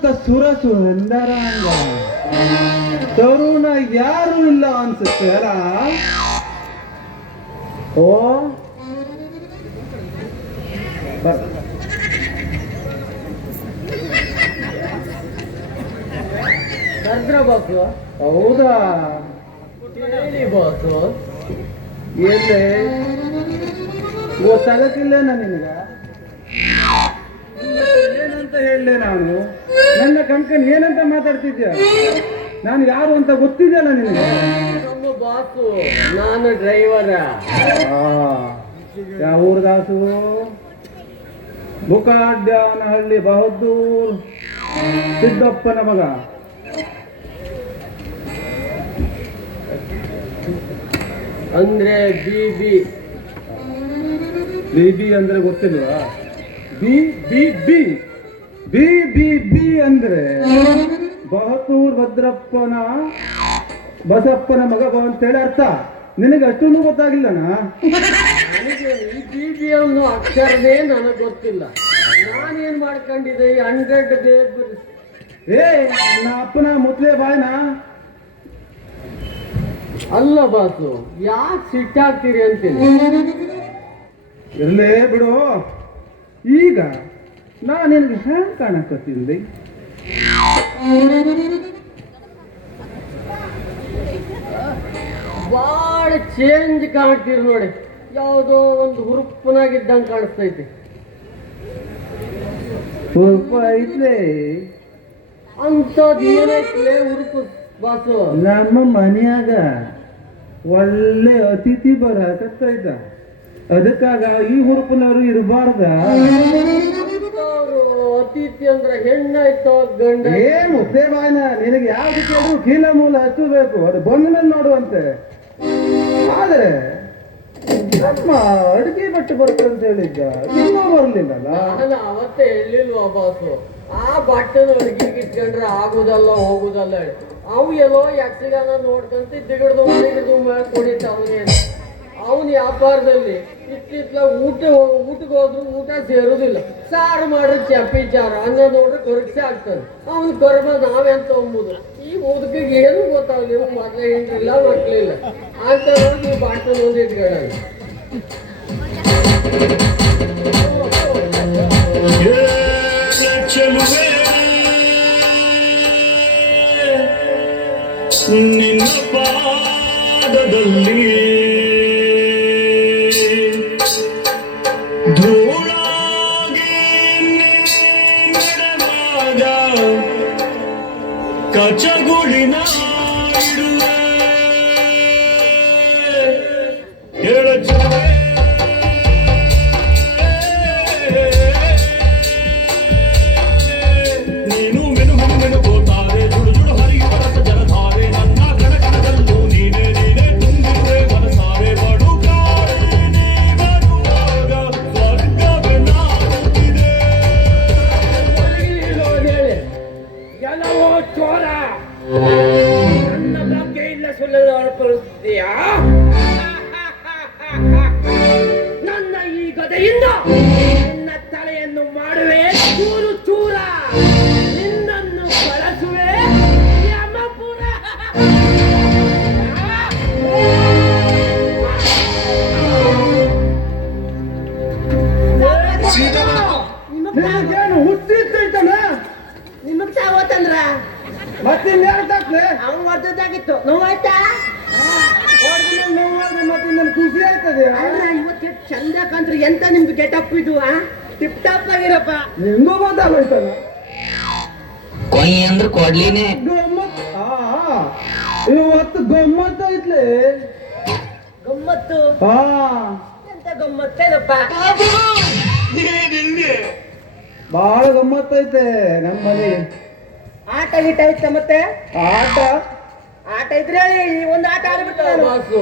ಅಂತ ಸುರಸು ಎಂದರಂಗ ತರುಣ ಯಾರು ಇಲ್ಲ ಅನ್ಸುತ್ತೆ ಅಲ್ಲ. ಓ ಕರ್ದ್ರ ಬಾಸು. ಹೌದಾ? ಹೇಳಿ ಬಾಸು. ಎಲ್ಲೇ ಗೊತ್ತಾಗಕ್ಕಿಲ್ಲೇನ ನಿನಗ? ಏನಂತ ಹೇಳಲೆ ನಾನು? ನನ್ನ ಕಣ್ಕನ್ ಏನಂತ ಮಾತಾಡ್ತಿದ್ಯ? ನಾನು ಯಾರು ಅಂತ ಗೊತ್ತಿದೆಯಲ್ಲ ನಿನಗೆ? ನಮ್ಮ ಬಾಸು, ನಾನು ಡ್ರೈವರ. ಯಾವ ಊರ್ದಾಸು? ಬುಕಾಡ್ಯಾನಹಳ್ಳಿ ಬಹದ್ದೂರ್ ಸಿದ್ದಪ್ಪನ ಮಗ. ಅಂದ್ರೆ ಬಿಬಿ. ಬಿಬಿ ಅಂದ್ರೆ ಗೊತ್ತಿಲ್ವಾ? B B B B B B ಅಂದ್ರೆ ಬಹದ್ದೂರ್ ಭದ್ರಪ್ಪನ ಬಸಪ್ಪನ ಮಗ ಅಂತೇಳಿ ಅರ್ಥ. ನಿನಗೆ ಅಷ್ಟೊಂದು ಗೊತ್ತಾಗಿಲ್ಲನಾ? ನನಗೆ ಈ ಬಿಬಿ ಅನ್ನೋ ಅಕ್ಷರನೇ ನನಗೆ ಗೊತ್ತಿಲ್ಲ. ನಾನೇನ್ ಮಾಡ್ಕೊಂಡಿದ್ದೆ? 100 ಬೇಕು. ಏ ನನ್ನ ಅಪ್ಪನ ಮುತ್ಲೆ ಬಾಯ್ನ. ಅಲ್ಲ ಬಾಸು, ಯಾಕೆ ಸಿಟ್ಟಾಗ್ತೀರಿ ಅಂತೀನಿ. ಇರ್ಲೇ ಬಿಡು. ಈಗ ನಾ ನಿನಗೆ ಹ್ಯಾಂಗ್ ಕಾಣಕತ್ತಿದ್ದೆ? ಬಾಳ ಚೇಂಜ್ ಕಾಣ್ತೀರಿ ನೋಡಿ. ಯಾವುದೋ ಒಂದು ಹುರುಪನಾಗಿದ್ದಂಗೆ ಕಾಣಿಸ್ತೈತಿ. ಸ್ವಲ್ಪ ಐತ್ಲೆ. ಅಂಥದ್ದು ಏನೈತ್ಲೆ ಹುರುಪು ಬಾಸು? ನಮ್ಮ ಮನ್ಯಾಗ ಒಳ್ಳೆ ಅತಿಥಿ ಬರಕತ್ತೈತ. ಅದಕ್ಕಾಗ ಈ ಹುರುಪನವರು ಇರಬಾರ್ದ? ಅತಿಥಿ ಅಂದ್ರೆ ಹೆಣ್ಣಾಯ್ತೋ ಗಂಡ? ಏ ಮುದ್ದೆ ಬಾಯ್ನ, ನಿನಗೆ ಯಾವ್ದು ಕೇಳು ಕೀಲ ಮೂಲ ಹಚ್ಚಬೇಕು. ಅದು ಬಂದ ಮೇಲೆ ನೋಡುವಂತೆ. ಆದರೆ ನಮ್ಮ ಅಡಿಗೆ ಬಟ್ಟೆ ಬರುತ್ತೆ ಅಂತ ಹೇಳಿದ್ದ, ಇನ್ನೂ ಬರ್ಲಿಲ್ಲಲ್ಲ. ನಾನು ಅವತ್ತೇ ಹೇಳಿಲ್ವಾ ಬಾಸು? ಆ ಬಟ್ಟೆನ ಅಡಿಗೆಗೆ ಇಟ್ಕೊಂಡ್ರೆ ಆಗುದಲ್ಲ ಹೋಗುದಲ್ಲ ಹೇಳಿ. ಅವು ಎಲ್ಲೋ ಯಕ್ಷಗಾನ ನೋಡ್ಕಂತ ದಿಗಡ್ದು ಕುಡಿತಾವನೇ. ಅವನ ವ್ಯಾಪಾರದಲ್ಲಿ ಇತ್ತಿತ್ಲ ಊಟಕ್ಕೆ ಹೋದ್ರು ಊಟ ಸೇರುದಿಲ್ಲ. ಸಾರು ಮಾಡ್ರೆ ಚಪ್ಪಿ ಚಾರ, ಅನ್ನ ನೋಡ್ರೆ ಕೊರಕ್ಸೆ ಆಗ್ತದೆ. ಅವನ ಕರ್ಮ ನಾವೆಂತ ಅಂಬುದು. ಈ ಮುದುಕಿಗೆ ಏನು ಗೊತ್ತಾಗಲಿಲ್ಲ. ಮದ್ವೆ ಹೆಂಡ್ರಿಲ್ಲ, ಮಕ್ಳಿಲ್ಲ ಅಂತ ನೋಡಿ ಬಾಟಲ್ ಒಂದು ಇಟ್ಕೊಳ್ಳ. ನಿನ್ನ ಪಾದದಲ್ಲಿ ಧೂಳಾಗಿ ನಡೆವಾಗ ಕಚಗುಳಿನ ಇಡುವೆ ಹೇಳಚುವೆ. ನೀನು ಮೆನು ಮೆನು ಮೆನುಗೋತಾರೆ ಜುಡು ಜುಡು ಹರಿಯುವ ರಸ ಜಲಧಾರೆ. ನನ್ನ ಕಣಕಣದಲ್ಲೂ ನೀನೇ ನೀನೇ ತುಂಬಿರುವೆ ಮನಸಾರೆ. ಬಡುಕಾರೆ ನೀ ಬರುವಾಗ ಸ್ವರ್ಗವೆನ್ನಾಗುತ್ತಿದೆ. ಎಲ್ಲವೋ ಚೋರ, ನನ್ನ ಬಗ್ಗೆ ಇಲ್ಲ ಸುಳ್ಳಲು ಹೊರಪಡಿಸ್ತೀಯಾ? ನನ್ನ ಈ ಗದೆಯಿಂದ ನಿನ್ನ ತಲೆಯನ್ನು ಮಾಡುವೆ ಚೂರು ಚೂರ. ನಿನ್ನನ್ನು ಬಳಸುವೆ ಯಮಪುರ. ನಿನಗೇನು ಹುಟ್ಟಿರ್ತೈತನ? ನಿಮಗ್ ಸಾವತ್ತಂದ್ರ ಮತ್ತಿನ್ಯಾಕೆ? ಅವ್ನು ಹೊಡೆದಾಗಿತ್ತು. ನೋವಾಯ್ತಾ? ನೋವಾದ್ರೆ ಮತ್ತೆ ನನ್ ಖುಷಿ ಆಗ್ತದೆ. ಅಲ್ಲ, ಇವತ್ತು ಚಂದ ಕಂತ್ರಿ. ಎಂತ ನಿಮ್ದು ಗೆಟಪ್ ಇದು? ಟಿಪ್ ಟಾಪ್ ಆಗಿರಪ್ಪ. ಹೆಂಗೋ ಗೊತ್ತಾಗೋಯ್ತಲ್ಲ. ಕೊಯ್ ಅಂದ್ರೆ ಕೊಡ್ಲಿನೇ ಗಮ್ಮತ್. ಇವತ್ತು ಗಮ್ಮತ್ ಐತ್ಲೆ. ಗಮ್ಮತ್ತು? ಎಂತ ಗಮ್ಮತ್ತೇನಪ್ಪ? ಬಹಳ ಗಮ್ಮತ್ ಐತೆ ನಮ್ಮ ಮನೆ. ಆಟ ಗೀಟ ಐತ ಮತ್ತೆ? ಆಟ ಇದ್ರೆ ಹೇಳಿ, ಒಂದು ಆಟ ಆಡ್ಬಿಡ್ತಾರೆ. ಬಾಸು,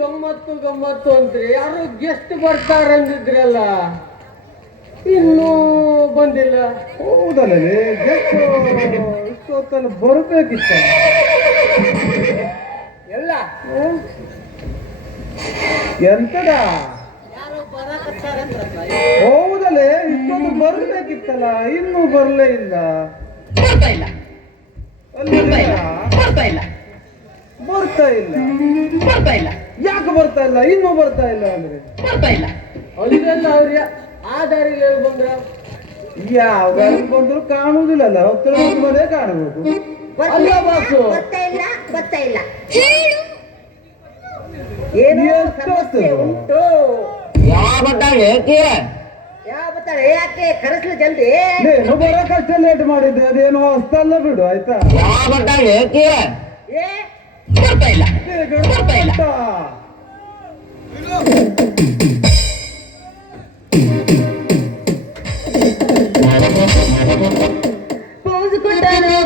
ಗಮ್ಮತ್ತು ಗಮ್ಮತ್ತು ಅಂತ್ರಿ. ಯಾರು ಗೆಸ್ಟ್ ಬರ್ತಾರಂದಿದ್ರಲ್ಲ, ಇನ್ನೂ ಬಂದಿಲ್ಲ. ಹೌದಲ್ಲೇ, ಇಷ್ಟೊತ್ತಲ್ಲಿ ಬರಬೇಕಿತ್ತ. ಎಲ್ಲ ಎಂತದ? ಯಾರೋ ಬರಕತ್ತಾರಂದ್ರಪ್ಪ. ಹೌದಲ್ಲೇ, ಇಷ್ಟೊಂದು ಬರ್ಬೇಕಿತ್ತಲ್ಲ, ಇನ್ನೂ ಬರ್ಲೇ ಇಲ್ಲ. ಬರ್ತಾ ಇಲ್ಲ ಅಲ್ಲಿದ್ದೀರಾ? ಬರ್ತಾ ಇಲ್ಲ ಬರ್ತಾ ಇಲ್ಲ. ಬರ್ತಾ ಇಲ್ಲ ಯಾಕೆ ಬರ್ತಾ ಇಲ್ಲ? ಇನ್ನೂ ಬರ್ತಾ ಇಲ್ಲ ಅಂದ್ರೆ ಬರ್ತಾ ಇಲ್ಲ. ಅಲ್ಲಿಗೆಲ್ಲ ಅವ್ರಿಗೆ ಆ ದಾರಿಲಿ ಬಂದ್ರ ಯಾವ ಬಂದ್ರು ಕಾಣುವುದಿಲ್ಲಲ್ಲ, ಹತ್ತಿರ ಮನೆ ಕಾಣಬೇಕು. ಅಲ್ಲ ಬಾಸು. ಬರ್ತಾ ಇಲ್ಲ ಬರ್ತಾ ಇಲ್ಲ ಏನೋ ಸಮಸ್ಯೆ ಉಂಟು. ಯಾವ ಬರ್ತಾಳೆ ಏಕೆ? ಯಾವ ಬರ್ತಾಳೆ ಯಾಕೆ ಕರೆಸ್ಲು ಜಲ್ದಿ. ನೀನು ಬರೋಕಷ್ಟೇ ಲೇಟ್ ಮಾಡಿದ್ದೆ, ಅದೇನು ಹೊಸ್ತಲ್ಲ ಬಿಡು ಆಯ್ತಾ. ಯಾವ ಬರ್ತಾಳೆ ಏಕೆ? ಏ ಬರ್ತಾ ಇಲ್ಲ ಬರ್ತಾ ಇಲ್ಲ. ಪೋಸ್ ಕೊಟ್ಟನು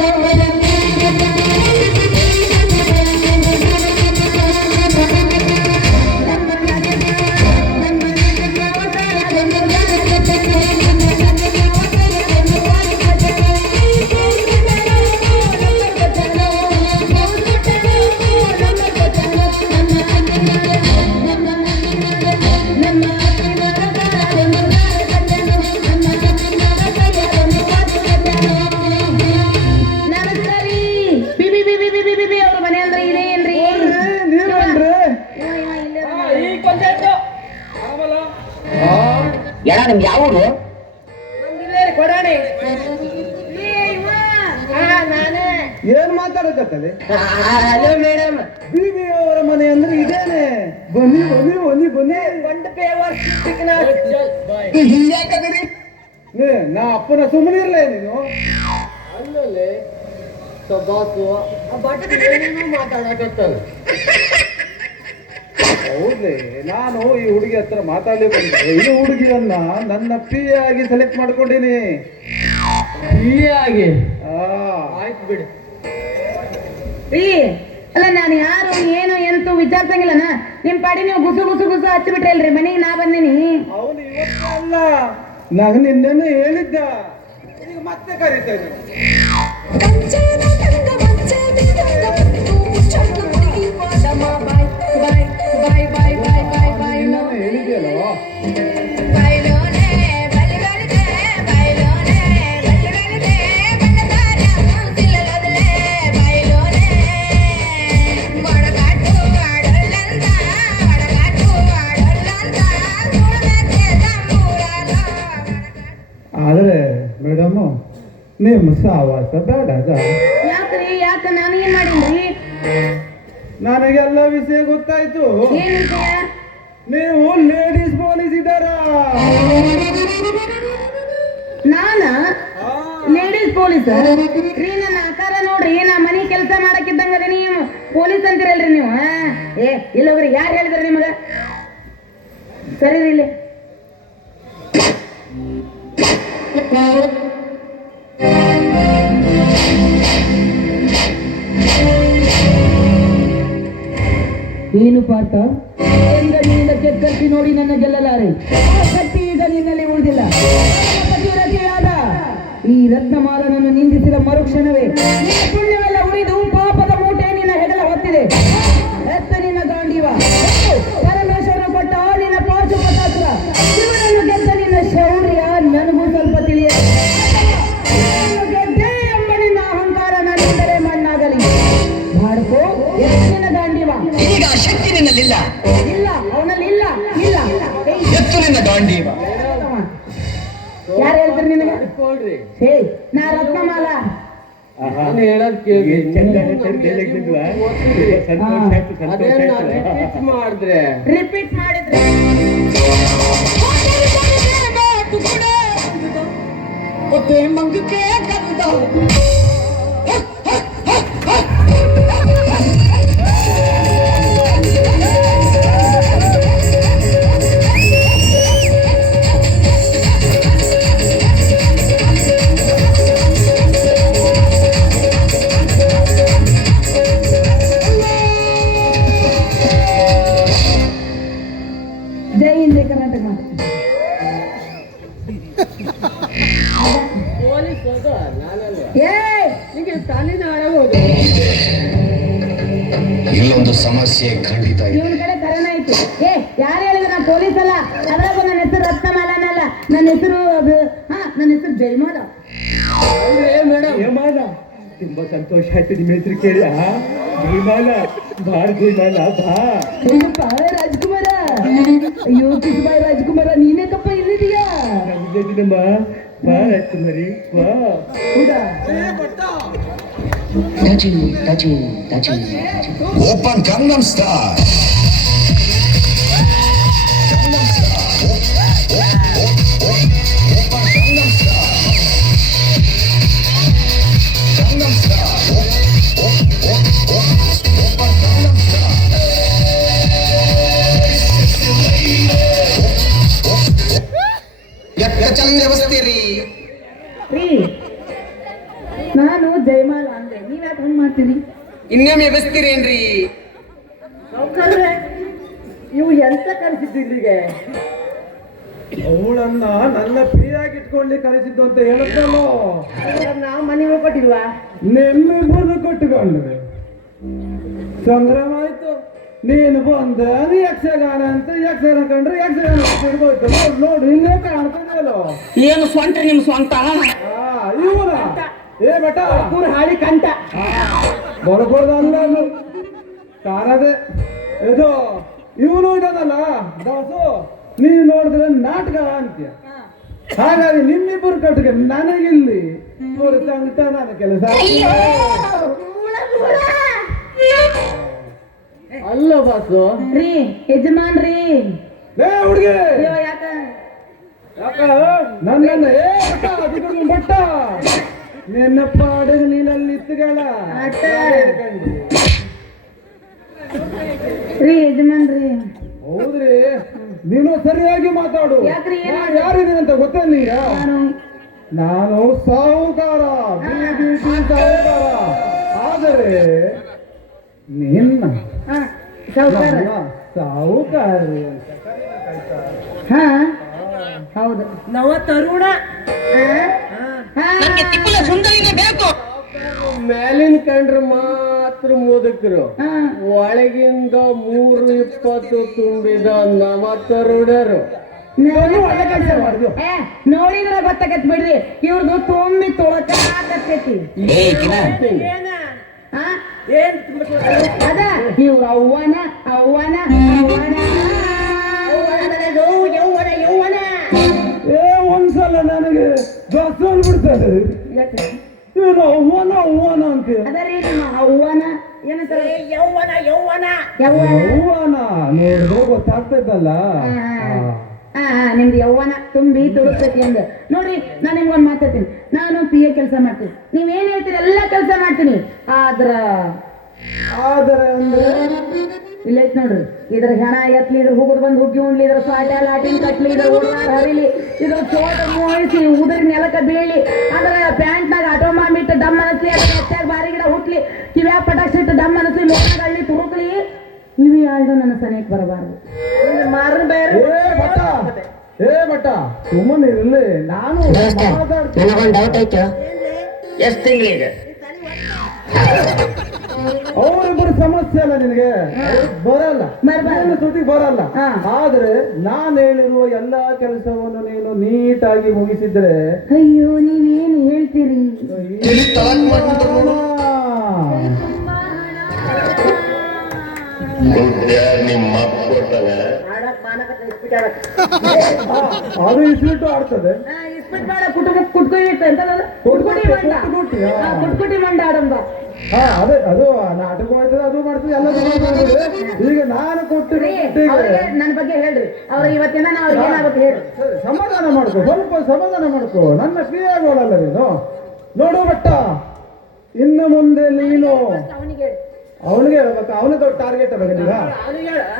ಎಡ ನಿಮ್ಗೆ ಯಾವ ಊರು? ಕೊಡೋಣೆ ನಾನೇ. ಏನ್ ಮಾತಾಡಕತ್ತಲೆ? ಹಲೋ ಮೇಡಮ್, ಬಿಬಿ ಅವರ ಮನೆ ಅಂದ್ರೆ ಇದೇನೆ. ಬನ್ನಿ ಬನ್ನಿ ಬನ್ನಿ ಬನ್ನಿ. ಒಂದು ಪೇವರ್ ನಾ ಅಪ್ಪನ ಸುಮ್ಮನೆ ಇರ್ಲೇ ನೀನು. ಅಲ್ಲಲ್ಲಿ ಬಾಸು ಆ ಬಟ್ಟೆ ಏನೇನೋ ಮಾತಾಡಕತ್ತಾನೆ. ಹೌದೇ, ನಾನು ಈ ಹುಡುಗಿ ಹತ್ರ ಮಾತಾಡ್ಲಿಕ್ಕೆ ಈ ಹುಡುಗಿಯನ್ನ ನನ್ನ ಪಿ ಆಗಿ ಸೆಲೆಕ್ಟ್ ಮಾಡ್ಕೊಂಡಿನಿ. ಆಗಿ ಆ ಆಯ್ತು ಬಿಡಿ. ರೀ ಅಲ್ಲ ನಾನು ಯಾರು ಏನು ಎಂತೂ ವಿಚಾರಿಸಂಗಿಲ್ಲನ. ನಿಮ್ ಪಾಡಿ ನೀವು ಗುಸು ಗುಸು ಗುಸು ಹಚ್ಚಿಬಿಟ್ರಲ್ರಿ ಮನೆಗೆ ನಾ ಬಂದೀನಿ. ಅವನು ಇವತ್ತು ಅಲ್ಲ, ನಾನು ನಿನ್ನೆ ಹೇಳಿದ್ದ. ಈಗ ಮತ್ತೆ ಕರೀತೇನೆ. ಹೇಳಿದ್ಯಲ್ವಾ? ಆದ್ರೆ ಮೇಡಮ್ ನಿಮ್ಮ ಸಹವಾಸ ಬೇಡ. ಯಾಕ್ರಿ ಯಾಕ ನಾನು ಏನ್ ಮಾಡೀನ್ರಿ? ನನಗೆಲ್ಲ ವಿಷಯ ಗೊತ್ತಾಯ್ತು. ಏನ್ ವಿಷಯ? ನೀವು ಲೇಡೀಸ್ ಪೊಲೀಸ್ ಇದ್ದಾರ. ನಾನ ಲೇಡೀಸ್ ಪೊಲೀಸ್ ರೀ? ನನ್ನ ಆಕಾರ ನೋಡ್ರಿ, ನಾ ಮನಿ ಕೆಲಸ ಮಾಡಕ್ಕಿದ್ದಂಗ ನೀವು ಪೊಲೀಸ್ ಅಂತೀರಲ್ರಿ ನೀವು. ಏ ಇಲ್ಲೋಗ್ರಿ, ಯಾರು ಹೇಳಿದ್ರ ನಿಮಗ? ಸರಿ ರೀ ಇಲ್ಲಿ ಏನು ಪಾಠ? ಎಂಗಡಿಯಿಂದ ಕೆತ್ತರಿಸಿ ನೋಡಿ ನನ್ನ ಗೆಲ್ಲಲಾರೆ. ಆ ಶಕ್ತಿ ಈಗ ನಿನ್ನಲ್ಲಿ ಉಳಿದಿಲ್ಲ. ಪತಿವ್ರತೆಯಾದ ಈ ರತ್ನಮಾಲನನ್ನು ನಿಂದಿಸಿದ ಮರುಕ್ಷಣವೇ ನಿನ್ನ ಪುಣ್ಯವೆಲ್ಲ ಉಳಿದು ಪಾಪದ ಮೂಟೆ ನಿನ್ನ ಹೆಗಲ ಹೊತ್ತಿದೆ. ಎತ್ತ ನಿನ್ನ ಗಾಂಡೀವ, ಪರಮೇಶ್ವರನು ಕೊಟ್ಟ ನಿನ್ನ ಪಾಶುಪತಾಸ್ತ್ರ, ಶಿವನನ್ನು ಗೆದ್ದ ನಿನ್ನ ಶೌರ್ಯ ನನಗೂ ಸ್ವಲ್ಪ ತಿಳಿಯದು. ಗೆದ್ದೆ ಎಂಬ ನಿನ್ನ ಅಹಂಕಾರ ನನ್ನಿಂದಲೇ ಮಣ್ಣಾಗಲಿ. ಮಾಡ್ಕೋ ನಿನ್ನ ಗಾಂಡೀವ. ಈಗ ಶಕ್ತಿ ನಿನ್ನಲ್ಲಿಲ್ಲ, ಇಲ್ಲ ಅವನಲ್ಲಿ ಇಲ್ಲ ಇಲ್ಲ. ಎತ್ತು ನಿನ್ನ ಗಾಂಡೀವ. ಯಾರು ಹೇಳ್ತಾರೆ ನಿನಗೆ? ಇಟ್ಕೊಳ್ರಿ. ಹೇ ನಾ ರತ್ನಮಾಲ. ನಾನು ಹೇಳೋದ್ ಕೇಳಿ. ಅದೇನ ರಿಪೀಟ್ ಮಾಡಿದ್ರೆ ರಿಪೀಟ್ ಮಾಡಿದ್ರೆ ಜೈ ಹಿಂದ್ ಜೈ ಕರ್ನಾಟಕ ಮಾತು. ಪೊಲೀಸ್ ಅದ ನಾನಲ್ಲ. ಏ ನಿಮಗೆ ತಲೆನ ಹಾಳಾಗೋದು. ಇಲ್ಲೊಂದು ಸಮಸ್ಯೆ ಖಂಡಿತ ಇದೆ. ಇವನ್ ಕಡೆ ಕರೆನ ಆಯ್ತು. ಏ ಯಾರು ಹೇಳಿದ್ರು ನಾ ಪೊಲೀಸ್ ಅಲ್ಲ. ಅದ್ರಾಗ ನನ್ನ ಹೆಸರು ರತ್ನಮಾಲನಲ್ಲ, ನನ್ನ ಹೆಸರು ಅದು ನನ್ನ ಹೆಸರು ಜೈಮಾಲ. ಅಂದ್ರೆ ಮೇಡಮ್ ಸಂತೋಷ ಆಯ್ತು ನಿಮ್ಮ ಹೆಸರು ಕೇಳಿ ಜೈಮಾಲ ಬಾರ್ ಜೈಮಾಲ ಬಾ ಏನಪ್ಪ ರಾಜ್ಕುಮಾರ? ಅಯ್ಯೋ ಕಿಸ್ಬಾಯ್ ರಾಜ್ಕುಮಾರ, ನೀನೇಕಪ್ಪ ಇಲ್ಲಿದೀಯಾ? ನಮ್ಮ ಬಾ ರಾಜ್ಕುಮಾರಿ ಬಾ. ಹೌದಾ? Open Gangnam Style. ಚಂದ ಬಸ್ತೀರಿ. ರೀ ನಾನು ಜಯಮಾಲ ಅಂದೆ, ನೀವ್ ಯಾಕೆ ಹಂಗ್ ಮಾಡ್ತೀರಿ? ಇನ್ನೊಮ್ಮೆ ಬಸ್ತೀರೇನ್ರಿ? ನೌಕರ್ರೆ, ಇವು ಎಂತ ಕಲಿಸಿದ್ದು ಇಲ್ಲಿಗೆ? ಅವಳನ್ನ ನನ್ನ ಫ್ರೀಯಾಗಿ ಇಟ್ಕೊಂಡು ಕರೆಸಿದ್ದು ಅಂತ ಹೇಳುತ್ತಲ್ಲೋ. ನಾವು ಮನೆ ಹೋಗ್ಕೊಟ್ಟಿಲ್ವಾ? ನಿಮ್ಮಿಬ್ಬರನ್ನು ಕೊಟ್ಟುಕೊಂಡ್ರೆ ಸಂಗ್ರಾಮ ಆಯ್ತು. ನೀನು ಬಂದ ಯಕ್ಷಗಾನ ಅಂತ ಯಕ್ಷಗಾನ ಕಂಡ್ರೆ ಯಕ್ಷಗಾನ ಇರ್ಬೋಯ್ತು. ನೋಡು ಇಲ್ಲೇ ಕಾಣ್ತದಲ್ಲೋ. ಏನು ಸ್ವಂತ ನಿಮ್ ಸ್ವಂತ? ಇವನ ಏ ಬಟ ಪೂರ ಹಾಳಿ ಕಂಠ. ಬರಬಾರ್ದಲ್ಲ ಅದು ಕಾರದೆ ಇದು ಇವನು ಇದಾನಲ್ಲ ದಾಸು, ನೀನು ನೋಡಿದ್ರೆ ನಾಟಕ ಅಂತ್ಯ. ಹಾಗಾಗಿ ನಿಮ್ಮಿಬ್ಬರು ಕಟ್ಟಿಗೆ ನನಗಿಲ್ಲಿ ಮೂರು ಸಂಗಟ ನನ್ನ ಕೆಲಸ. ಅಲ್ಲ ಬಾಸು, ರೀ ಯಜಮಾನ್ರಿ, ಲೇ ಹುಡುಗಿ ಅಯ್ಯೋ ಯಾಕ ಯಾಕ ನನ್ನನ್ನ ಏ ಬಟ್ಟ ಅದಿಗಳು ಬಟ್ಟ ನಿನ್ನ ಪಾಡಿಗೆ ನೀನಲ್ಲಿ ಇತ್ತುಗಳ ಆಟ. ರೀ ಯಜಮಾನ್ರಿ, ಹೌದ್ರಿ, ನೀನು ಸರಿಯಾಗಿ ಮಾತಾಡು. ಯಾಕ್ರಿ, ಏನ್ ನಾ ಯಾರಿದ್ದೀನಿ ಅಂತ ಗೊತ್ತೇ ನೀಗ? ನಾನು ಸಾಹುಕಾರ, BBT ಸಾಹುಕಾರ. ಆದರೆ ನಿನ್ನ ಹಾ ಸಾವ್ಕಾರ. ನನ್ನ ಸಾಹುಕಾರಿ ಅಂತ ಹಾ ಹೌದು. ನವ ತರುಣ. ಹಾ ಸುಂದರಿನೇ ಬೇಕು. ಮೇಲಿನ ಕಂಡ್ರೆ ಮಾತ್ರ ಮುದುಕರು, ಹಾ ಒಳಗಿಂದ 320 ತುಂಬಿದ ನವ ತರುಣರು. ಒಳ್ಳೆ ಕೆಲಸ ಮಾಡಿದ್ವು. ನೋಡಿದ್ರೆ ಗೊತ್ತಾಗತ್ ಬಿಡ್ರಿ, ಇವ್ರದ್ದು ತುಂಬಿ ತೊಳಕಾಕತ್ತೈತಿ. ಅದ ಇವ್ರ ಅವ್ವನ ಅವ್ವನ ಅವ್ವನ ಯೌವನ ಯೌವನ. ಏ ಒಂದ್ಸಲ ನನಗೆ ದಸಲ್ ಬಿಡ್ತಾರೆ. ಇವ್ರು ಅವ್ವನ ಅವ್ವನ ಅಂತ. ಅದ ರೀ ನಿಮ್ಮ ಅವ್ವನ ಏನಂತಾರೆ? ಯೌವನ ಯೌವನ ಯೌವನ. ಅವ್ವನ ನೋಡಿದ್ರೆ ಗೊತ್ತಾಗ್ತೈತಲ್ಲ. ಹಾ ನಿಮ್ದು ಯೌವನ ತುಂಬಿ ತುಳುಕ್ತೈತಿ ಅಂದ. ನೋಡ್ರಿ, ನಾನು ನಿಮ್ಗೊಂದು ಮಾತಾಡ್ತೀನಿ. ನಾನು PA ಕೆಲಸ ಮಾಡ್ತೀನಿ, ನೀವೇನ್ ಹೇಳ್ತೀರಿ ಎಲ್ಲ ಕೆಲಸ ಮಾಡ್ತೀನಿ. ಆದರೆ ಅಂದ್ರೆ ಇಲ್ಲೈತ್ ನೋಡ್ರಿ, ಇದ್ರ ಹೆಣ ಎತ್ಲಿ, ಇದ್ರ ಹೋಗೋದು ಬಂದು ಹುಗ್ಗಿ ಉಣ್ಲಿ, ಇದ್ರ ಸ್ವಾಟ ಲಾಟಿನ್ ಕಟ್ಲಿ, ಇದ್ರ ಓಡಾಡ ಹರಿಲಿ, ಇದ್ರ ಚೋಟ ಮೋಹಿಸಿ ಉದರಿ ನೆಲಕ್ಕ ಬೀಳಿ, ಅದ್ರ ಪ್ಯಾಂಟ್ನಾಗ ಆಟೋ ಮಾಡಿಟ್ಟು ಡಮ್ ಅನಸ್ಲಿ, ಅದ್ರ ಹೆಚ್ಚಾಗಿ ಬಾರಿ ಗಿಡ ಹುಟ್ಲಿ, ಕಿವ್ಯಾ ಪಟಾಕ್ಸಿಟ್ಟು ಡಮ್ ಅನಸ್ಲಿ, ಮೋಹಗಳ್ಳಿ ತುರುಕ್ಲಿ, ಇವು ಯಾವ್ದು ನನ್ನ ಸನಿಯಕ್ಕೆ ಬರಬಾರ್ದು. ಏ ಬಟ್ಟ ಸುಮ್ಮನೆ ಇರಲಿ, ನಾನು ಮಾತಾಡ್ತೀನಿ. ನನಗೊಂದು ಡೌಟ್ ಆಯ್ತು. ಎಷ್ಟು ತಿಂಗಳಿಗೆ? ಅವರಿಬ್ಬರು ಸಮಸ್ಯೆ ಅಲ್ಲ ನಿನಗೆ, ಬರಲ್ಲ ಬರಬಾರ್ದು. ಸುದ್ದಿಗೆ ಬರಲ್ಲ. ಹಾ. ಆದ್ರೆ ನಾನು ಹೇಳಿರುವ ಎಲ್ಲಾ ಕೆಲಸವನ್ನು ನೀನು ನೀಟಾಗಿ ಮುಗಿಸಿದ್ರೆ ಅಯ್ಯೋ ನೀವೇನು ಹೇಳ್ತೀರಿ? ಅದು ಇಸ್ಬಿಟ್ಟು ಆಡ್ತದೆ. ಇಸ್ಪಿಟ್ ಬೇಡ, ಕುಟುಂಬ ಕುಟ್ಕುಟಿ ಕುಟ್ಕುಟಿ ಮಂಡ ಆಡಂಬ. ಅದೇ ಅದು ನಾಟಕ ಮಾಡ್ತದೆ, ಅದು ಮಾಡ್ತದೆ, ಎಲ್ಲದೂ ಮಾಡ್ತದೆ. ಈಗ ನಾನು ಕೊಟ್ಟಿರೋ ನನ್ನ ಬಗ್ಗೆ ಹೇಳ್ರಿ, ಅವ್ರ ಇವತ್ತಿನ ನಾವು ಏನಾಗುತ್ತೆ ಹೇಳಿ. ಸಮಾಧಾನ ಮಾಡ್ಕೊ, ಸ್ವಲ್ಪ ಸಮಾಧಾನ ಮಾಡ್ಕೊ. ನನ್ನ ಕ್ರಿಯೆಗಳಲ್ಲ ನೀನು. ನೋಡು ಬಟ್ಟ, ಇನ್ನು ಮುಂದೆ ನೀನು ಅವನಿಗೆ ಹೇಳ್ಬೇಕು, ಅವನೇ ದೊಡ್ಡ ಟಾರ್ಗೆಟ್ ಅಲ್ಲ ಈಗ.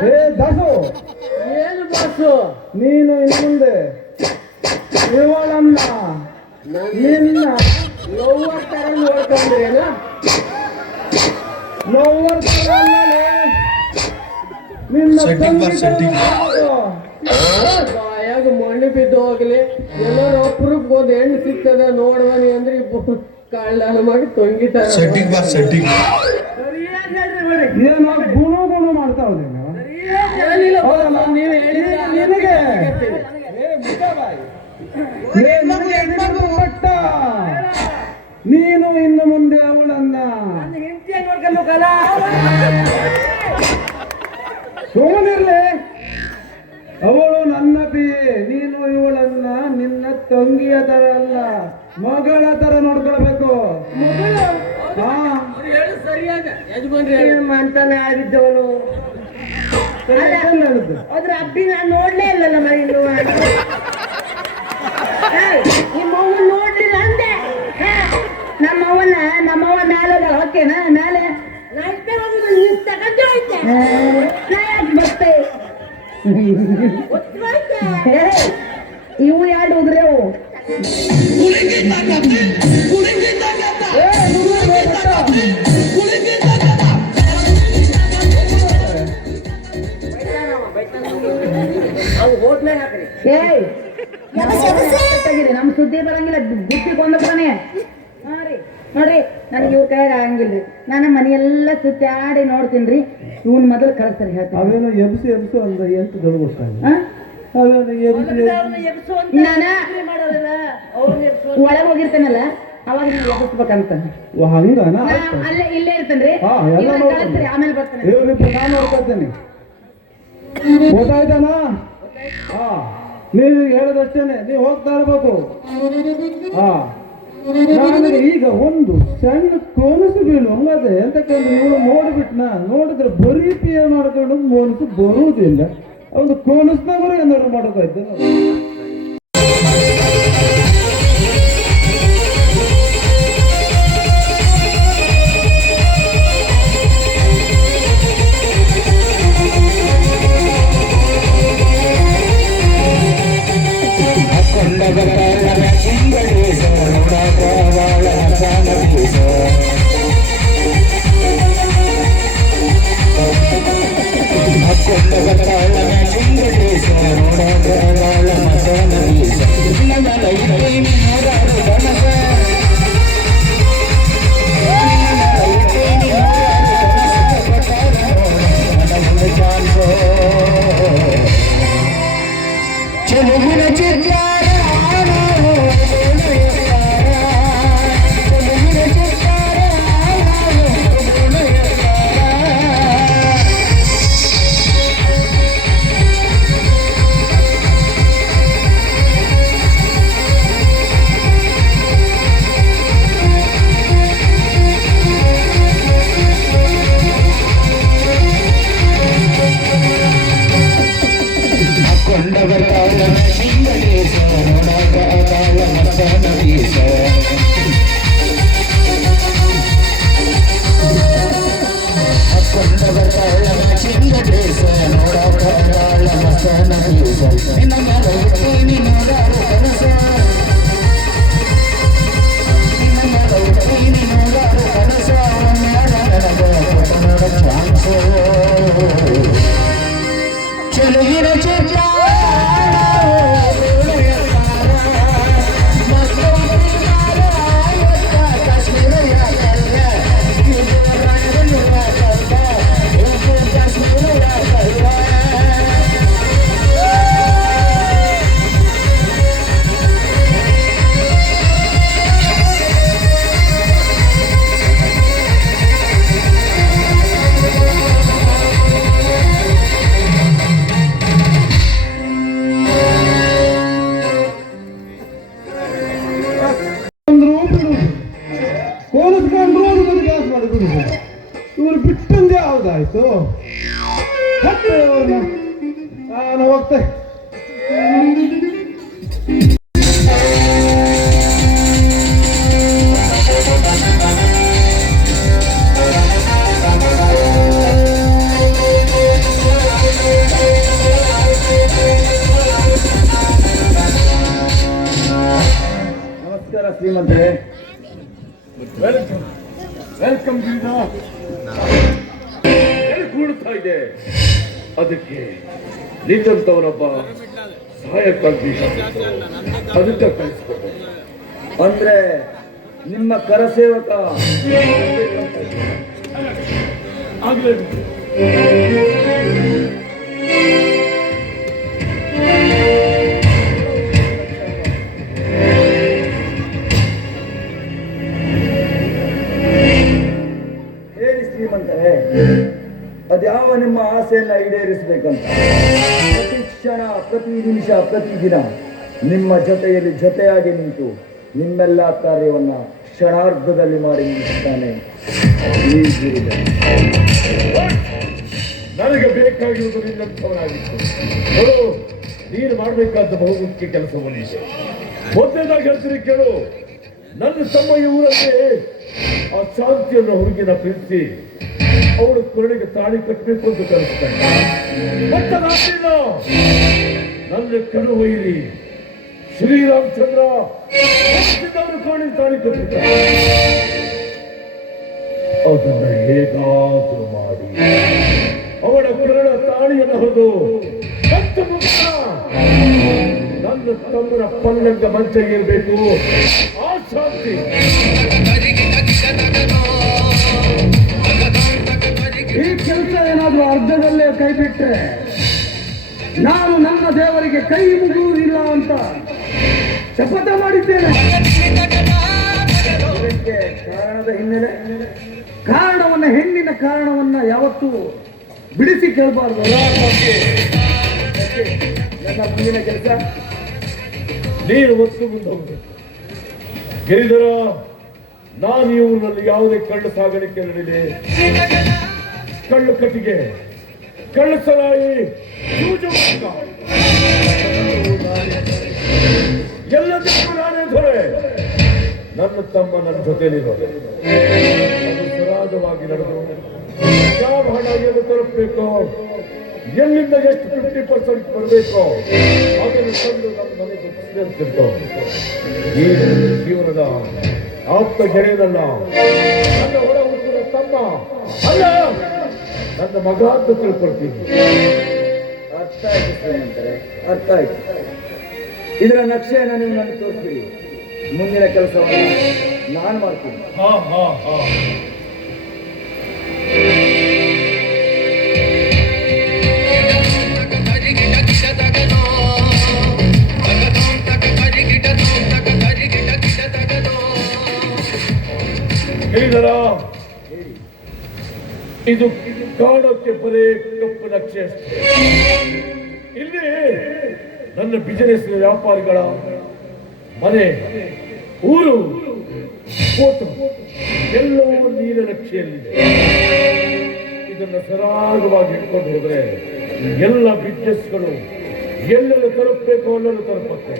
ಏ ದಾಸು, ಏನು ಬಾಸು? ನೀನು ಇನ್ನು ಮುಂದೆ ಇವಳನ್ನ ನಿನ್ನ ಲವ್ವರ್ ತರ ನೋಡ್ಕೊಂಡ್ರೇನು? ಲವ್ವರ್ ನಿನ್ನ ಬಾಯಾಗ ಮಣ್ಣು ಬಿದ್ದು ಹೋಗ್ಲಿ, ಎಲ್ಲರೂ ಅಪ್ರೂಪ್ ಒಂದು ಹೆಣ್ಣು ಸಿಗ್ತದೆ ನೋಡುವನಿ ಅಂದ್ರೆ ಕಳ್ಳನ ಮಾಡಿ ತೊಂಗಿತಾರೆ. ಏನೋ ಗುಣ ಗುಣ ಮಾಡ್ತಾವ ನೀನು. ಏನಿಲ್ಲ ಬಾಸು, ನೀವು ಹೇಳಿದ್ರೆ ನಿನಗೆ ನೀನು ಇನ್ನು ಮುಂದೆ ಅವಳನ್ನ ಕಲ ಸುಮ್ಮನಿರ್ಲಿ. ಅವಳು ನನ್ನ ಬಿಯೆ, ನೀನು ಇವಳನ್ನ ನಿನ್ನ ತಂಗಿಯ ತರ ಅಲ್ಲ, ಮಗಳ ತರ ನೋಡ್ಕೊಳ್ಬೇಕು. ಹಾ, ಅವ್ರು ಹೇಳಿ ಸರಿಯಾಗ ಯಜಮಾನ್ರಿ ಹೇಳಿ. ಅಂತಾನೆ ಆಗಿದ್ದವನು ಸರಿ, ಅದನ್ನ ಹೇಳಿದ್ದು. ಅದ್ರ ಅಬ್ಬಿ ನಾನು ನೋಡ್ಲೇ ಇಲ್ಲಲ್ಲ ಮರಿ ನಿಮ್ಮವ್ವ ನೋಡ್ಲಿಲ್ಲ ಅಂದೆ ಹಾ, ನಮ್ಮವ್ವ ಮ್ಯಾಲೆ ಓಕೆನಾ ಮ್ಯಾಲೆ ನಾ ಯಾಕೆ ಬರ್ತೆ ಇವು ಎರಡು ಉದ್ರೆವು ಅವ್ನು ಹೋದ್ಲೇ ಹಾಕ್ರಿ. ಏಯ್ ನಮ್ ಸುದ್ದಿ ಬರಂಗಿಲ್ಲ, ಬುದ್ಧಿ ಕೊಂಡ್ಬಿಡ್ತಾನೆ. ಹಾ ರೀ ನೋಡ್ರಿ, ನನಗೆ ಇವ್ರ ಕೈಯಾಗ ಆಗಂಗಿಲ್ರಿ. ನಾನು ಮನೆಯೆಲ್ಲ ಸುತ್ತಾಡಿ ನೋಡ್ತೀನಿ. ಇವನ್ ಮೊದಲು ಕಳಿಸ್ತಾರೆ ಹೇಳ್ತೀನಿ. ಅವೇನೋ ಎಬ್ಸು ಎಬ್ಸು ಅಂದ್ರೆ ಎಂಟು ದೊಡ್ಡ ಗೊತ್ತಾಗ. ಹಾ? ಅವೇನೋ ಎಬ್ಸು ನಾನ ಒಳಗೆ ಹೋಗಿರ್ತೇನಲ್ಲ ಅವಾಗ ನೀವು ಎಬ್ಬಿಸ್ಬೇಕಂತ. ಹಂಗನ ನಾ ಅಲ್ಲೇ ಇಲ್ಲೇ ಇರ್ತೇನ್ರಿ. ಹಾ, ಎಲ್ಲ ಇವ್ನ ನೋಡ್ತೀನಿ. ಕಳಿಸ್ರಿ, ಆಮೇಲೆ ಬರ್ತೇನೆ. ಇವ್ರಿಬ್ರು ನಾನು ನೋಡ್ಕೊಳ್ತೇನೆ. ಗೊತ್ತಾಯ್ತಾನ? ಹಾ, ನೀವು ಹೇಳದಷ್ಟೇನೆ, ನೀವು ಹೋಗ್ತಾ ಇರ್ಬೇಕು. ಹಾ, ನನಗೆ ಈಗ ಒಂದು ಸಣ್ಣ ಕೋನಸು ಬೀಳು ಹಂಗದೆ ಎಂತಕ್ಕಂದ್ರೆ ಇವಳು ನೋಡ್ಬಿಟ್ನ, ನೋಡಿದ್ರೆ ಬರೀ ಪಿಯ ಮಾಡ್ಕೊಂಡು ಮನಸ್ಸು ಬರುವುದಿಲ್ಲ. ಒಂದು ಕೋನಸ್ನಾಗರು ಏನಾದ್ರು ಮಾಡೋಕಾಯ್ತು. ಇವ್ರು ಬಿಟ್ಟಂಗೆ ಯಾವ್ದಾಯ್ತು? ನಾನು ಹೋಗ್ತೆ. ನಮಸ್ಕಾರ ಶ್ರೀಮಂತರೇ. ವೆಲ್ಕಮ್ ಕೂಡ್ತಾ ಇದೆ. ಅದಕ್ಕೆ ನಿನ್ನಂತವನೊಬ್ಬ ಸಹಾಯಕ್ಕಾಗಿ ಅದಕ್ಕೆ ಕಳಿಸ್ಕೊಟ್ಟೆ. ಅಂದ್ರೆ ನಿಮ್ಮ ಕರಸೇವಕ ಆಗ್ಲೇ ಹೇಳಿ ಶ್ರೀಮಂತ. ಆಸೆಯನ್ನ ಈಡೇರಿಸಬೇಕಂತ ಪ್ರತಿ ಕ್ಷಣ, ಪ್ರತಿ ನಿಮಿಷ, ಪ್ರತಿ ದಿನ ನಿಮ್ಮ ಜೊತೆಯಲ್ಲಿ ಜೊತೆಯಾಗಿ ನಿಂತು ನಿಮ್ಮೆಲ್ಲ ಕಾರ್ಯವನ್ನ ಕ್ಷಣಾರ್ಧದಲ್ಲಿ ಮಾಡಿ ಮುಗಿಸ್ತಾನೆ ಈ ಗುರುಗಳು. ನನಗೆ ಬೇಕಾಗಿರುವುದು ನಿನ್ನಂಥವನಾಗಿತ್ತು. ನೋಡು, ನೀನು ಮಾಡಬೇಕಾದ ಬಹುಮುಖ್ಯ ಕೆಲಸವನ್ನೇ ಮೊದಲನೇದಾಗಿ ಹೇಳ್ತೀನಿ ಕೇಳು. ನನ್ನ ತಮ್ಮ ಈ ಊರಲ್ಲಿ ಆ ಶಾಂತಿಯನ್ನು ಹುಡುಗಿನ ಪ್ರೀತಿಸಿ ಅವಳು ಕೊರಳಿಗೆ ತಾಳಿ ಕಟ್ಟಬೇಕು ಅಂತ ಕಲಿಸ್ತಾನೆ. ಮತ್ತೆ ರಾತ್ರಿನ ನನ್ನ ಕಡು ವೈರಿ ಶ್ರೀರಾಮಚಂದ್ರ ಅವರು ಕೊರಳಿಗೆ ತಾಳಿ ಕಟ್ಟಿದ್ದಾರೆ. ಅದನ್ನ ಹೇಗಾದ್ರೂ ಮಾಡಿ ಅವಳ ಕೊರಳ ತಾಳಿಯನ್ನು ಹೊರದು ಮತ್ತೆ ಮುಗಿದ ನನ್ನ ತಮ್ಮನ ಪಲ್ಲಂಗ ಮಂಚ ಇರಬೇಕು. ಆ ಶಾಂತಿ ಈ ಕೆಲಸ ಏನಾದ್ರೂ ಅರ್ಧದಲ್ಲೇ ಕೈ ಬಿಟ್ರೆ ನಾನು ನನ್ನ ದೇವರಿಗೆ ಕೈ ಮುಗುವುದಿಲ್ಲ ಅಂತ ಶಪಥ ಮಾಡಿದ್ದೇನೆ. ಇದಕ್ಕೆ ಕಾರಣದ ಹಿನ್ನೆಲೆ, ಕಾರಣವನ್ನ, ಹೆಣ್ಣಿನ ಕಾರಣವನ್ನ ಯಾವತ್ತೂ ಬಿಡಿಸಿ ಕೇಳಬಾರ್ದು. ನನ್ನ ಮುಂದಿನ ಕೆಲಸ ನೀನು ಒತ್ತು ಮುಂದೆ ಹೋಗಬೇಕು. ಗಿರಿಧರ, ನಾನು ಈ ಊರಿನಲ್ಲಿ ಯಾವುದೇ ಕಳ್ಳು ಸಾಗಾಣಿಕೆ ನಡೀಲಿ, ಕಳ್ಳು ಕಟ್ಟಿಗೆ, ಕಳ್ಳು ಸಲಾಯಿ, ಜೂಜು ಎಲ್ಲದಕ್ಕೂ ನಾನೇ ದೊರೆ. ನನ್ನ ತಮ್ಮ ನನ್ನ ಜೊತೆಲಿರೋದು ಅದು ಸರಾಗವಾಗಿ ನಡೆದು ಯಾವ ಹಣ ಏನು ತಲುಪಬೇಕು, ಎಲ್ಲಿಂದ ಎಷ್ಟು 50% ಬರಬೇಕು ಅದನ್ನು ತಂದು ನಮ್ಮ ಮನೆಗೆ ಸೇರ್ತಿರ್ತೋ. ಈ ಜೀವನದ ಆಪ್ತ ಗೆಳೆಯನಲ್ಲ, ನನ್ನ ಹೊರ ಹುಟ್ಟಿದ ತಮ್ಮ ಅಲ್ಲ, ನನ್ನ ಮಗ ಅಂತ ತಿಳ್ಕೊಳ್ತೀನಿ. ಅರ್ಥ ಆಯ್ತು ಸ್ನೇಹಿತರೆ, ಅರ್ಥ ಆಯ್ತು. ಇದರ ನಕ್ಷೆಯನ್ನು ನೀವು ನನಗೆ ತೋರಿಸ್ಬಿಡಿ. ಮುಂದಿನ ಕೆಲಸವನ್ನು ನಾನು ಮಾಡ್ತೀನಿ. ಹಾ ಹಾ ಹಾ ಹೇಳಿದರ ಇದು ಕಾಣೋಕ್ಕೆ ಬರೇ ಕಪ್ಪು ನಕ್ಷೆ ಅಷ್ಟೇ. ಇಲ್ಲಿ ನನ್ನ ಬಿಸಿನೆಸ್ ವ್ಯಾಪಾರಿಗಳ ಮನೆ, ಊರು, ಫೋಟೋ ಎಲ್ಲವೂ ನೀಲ ನಕ್ಷೆಯಲ್ಲಿದೆ. ಇದನ್ನು ಸರಾಗವಾಗಿ ಇಟ್ಕೊಂಡು ಹೋದ್ರೆ ಎಲ್ಲ ಬಿಸ್ನೆಸ್ಗಳು ಎಲ್ಲೆಲ್ಲ ತಲುಪಬೇಕು ಅಲ್ಲೆಲ್ಲ ತಲುಪುತ್ತೆ.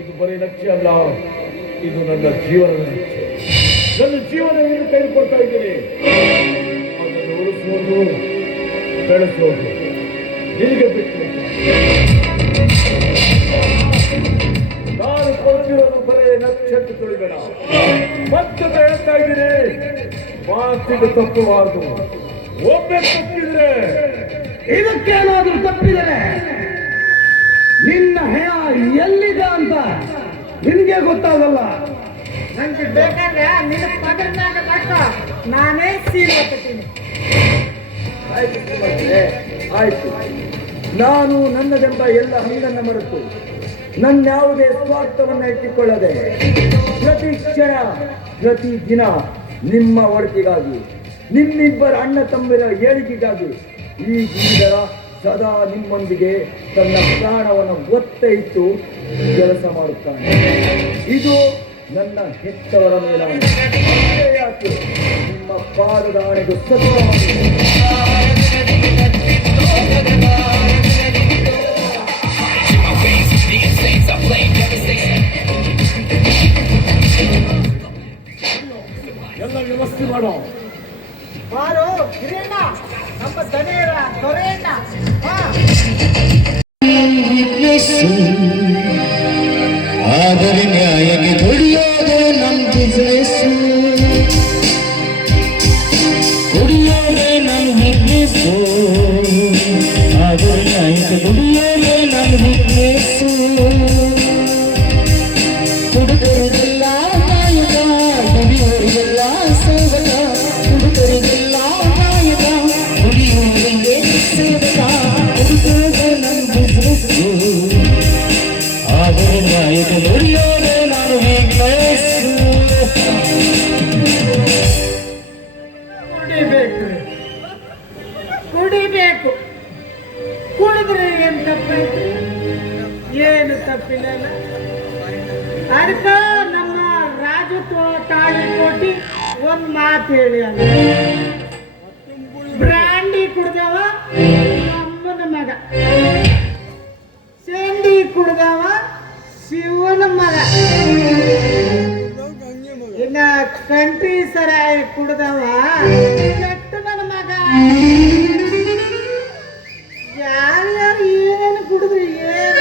ಇದು ಬರೀ ನಕ್ಷೆ ಅಲ್ಲ, ಇದು ನನ್ನ ಜೀವನದ ನಕ್ಷೆ. ನನ್ನ ಜೀವನವನ್ನು ಕೈಕೊಡ್ತಾ ಇದ್ದೀನಿ. ಅದನ್ನು ಉಳಿಸೋದು, ಬೆಳೆಸೋದು ನಿನಗೆ ಬಿಟ್ಟು. ನಾನು ಕೊಡ್ತಿರೋದು ಬರೇ ನಕ್ಷತ್ರ ತುಳಿಬೇಡ. ಮತ್ತೆ ಹೇಳ್ತಾ ಇದ್ದೀನಿ, ಮಾತಿಗೆ ತಪ್ಪಬಾರದು. ಒಮ್ಮೆ ತಪ್ಪಿದ್ರೆ, ಇದಕ್ಕೇನಾದ್ರೂ ತಪ್ಪಿದರೆ ನಿನ್ನ ಹೆಣ ಎಲ್ಲಿದೆ ಅಂತ ನಿನ್ಗೆ ಗೊತ್ತಾಗಲ್ಲ. ನಂಗೆ ಬೇಕಾದ್ರೆ ನಿನ್ನ ಪದರ್ನಾಗ ತಕ್ಕ ನಾನೇ ಸೀರೆ ಹಾಕುತ್ತೀನಿ. ಆಯ್ತು ಶ್ರೀಮಂತರೇ, ಆಯ್ತು. ನಾನು ನನ್ನದೆಂಬ ಎಲ್ಲ ಹಂಗನ್ನ ಮರೆತು ನನ್ಯಾವುದೇ ಸ್ವಾರ್ಥವನ್ನು ಇಟ್ಟುಕೊಳ್ಳದೆ ಪ್ರತಿ ಕ್ಷಣ, ಪ್ರತಿ ದಿನ ನಿಮ್ಮ ಒಳಿತಿಗಾಗಿ, ನಿಮ್ಮಿಬ್ಬರ ಅಣ್ಣ ತಮ್ಮರ ಏಳಿಗೆಗಾಗಿ ಈ ಗಿರಿಧರ ಸದಾ ನಿಮ್ಮೊಂದಿಗೆ ತನ್ನ ಪ್ರಾಣವನ್ನು ಒತ್ತೆ ಇಟ್ಟು ಕೆಲಸ ಮಾಡುತ್ತಾನೆ. ಇದು ನನ್ನ ಹೆತ್ತವರ ಮೇಲಾನೆ. ಯಾಕೆ ನಿಮ್ಮ ಪಾದದ ಆಣೆಗೂ ಸತ್ಯವಾಗಿ ಎಲ್ಲ ವ್ಯವಸ್ಥೆ ಮಾಡೋ. ಬಾರೋ ಗಿರಿಯಣ್ಣ, ನಮ್ಮ ದನೇರ ದೊರೆಯಣ್ಣ. ಆದರೆ ನ್ಯಾಯಕ್ಕೆ ದುಡಿಯೋದು ನಮ್ ಬಿಸ್ನೆಸ್, ದುಡಿಯೋದೇ ನಮ್ ಬಿಸ್ನೆಸ್. ಆದರೆ ನ್ಯಾಯಕ್ಕೆ ದುಡಿಯೋದೇ ನಮ್ ಬಿಸ್ನೆಸ್. ಹುಡುಗರಿಗೆಲ್ಲ ನಾಯಕ, ದುಡಿಯೋರಿಗೆಲ್ಲ ಸೇವಕ. ಹುಡುಗರಿಗೆಲ್ಲ ನಾಯಕ, ದುಡಿಯೋರಿಗೆ ಸೇವಕ. ಹುಡುಗರೇ ನಮ್ ಬಿಸ್ನೆಸ್. ಆದರೆ ನ್ಯಾಯಕ ನುಡಿಯೋದೇ ನಾನು ವೀಕ್ನೆಸ್. ಕುಡಿಬೇಕು, ಕುಡಿಬೇಕು. ಕುಡಿದ್ರೆ ಏನ್ ತಪ್ಪಾಯ್ತು? ಏನು ತಪ್ಪಿಲ್ಲ. ಅದಕ್ಕ ನಮ್ಮ ರಾಜು ತಾಳಿಕೋಟಿ ಒಂದ್ ಮಾತು ಹೇಳಿ ಅಲ್ಲ, ಬ್ರಾಂಡಿ ಕುಡ್ದವ ಅಮ್ಮನ ಮಗ, ಶೇಂಡಿ ಕುಡ್ದವ ಶಿವನ ಮಗ, ಇನ್ನ ಕಂಟ್ರಿ ಸರಾಯಿ ಕುಡ್ದವ ಕೆಟ್ಟವನ ಮಗ. ಯಾರ್ಯಾರು ಏನೇನು ಕುಡಿದ್ರು ಏನ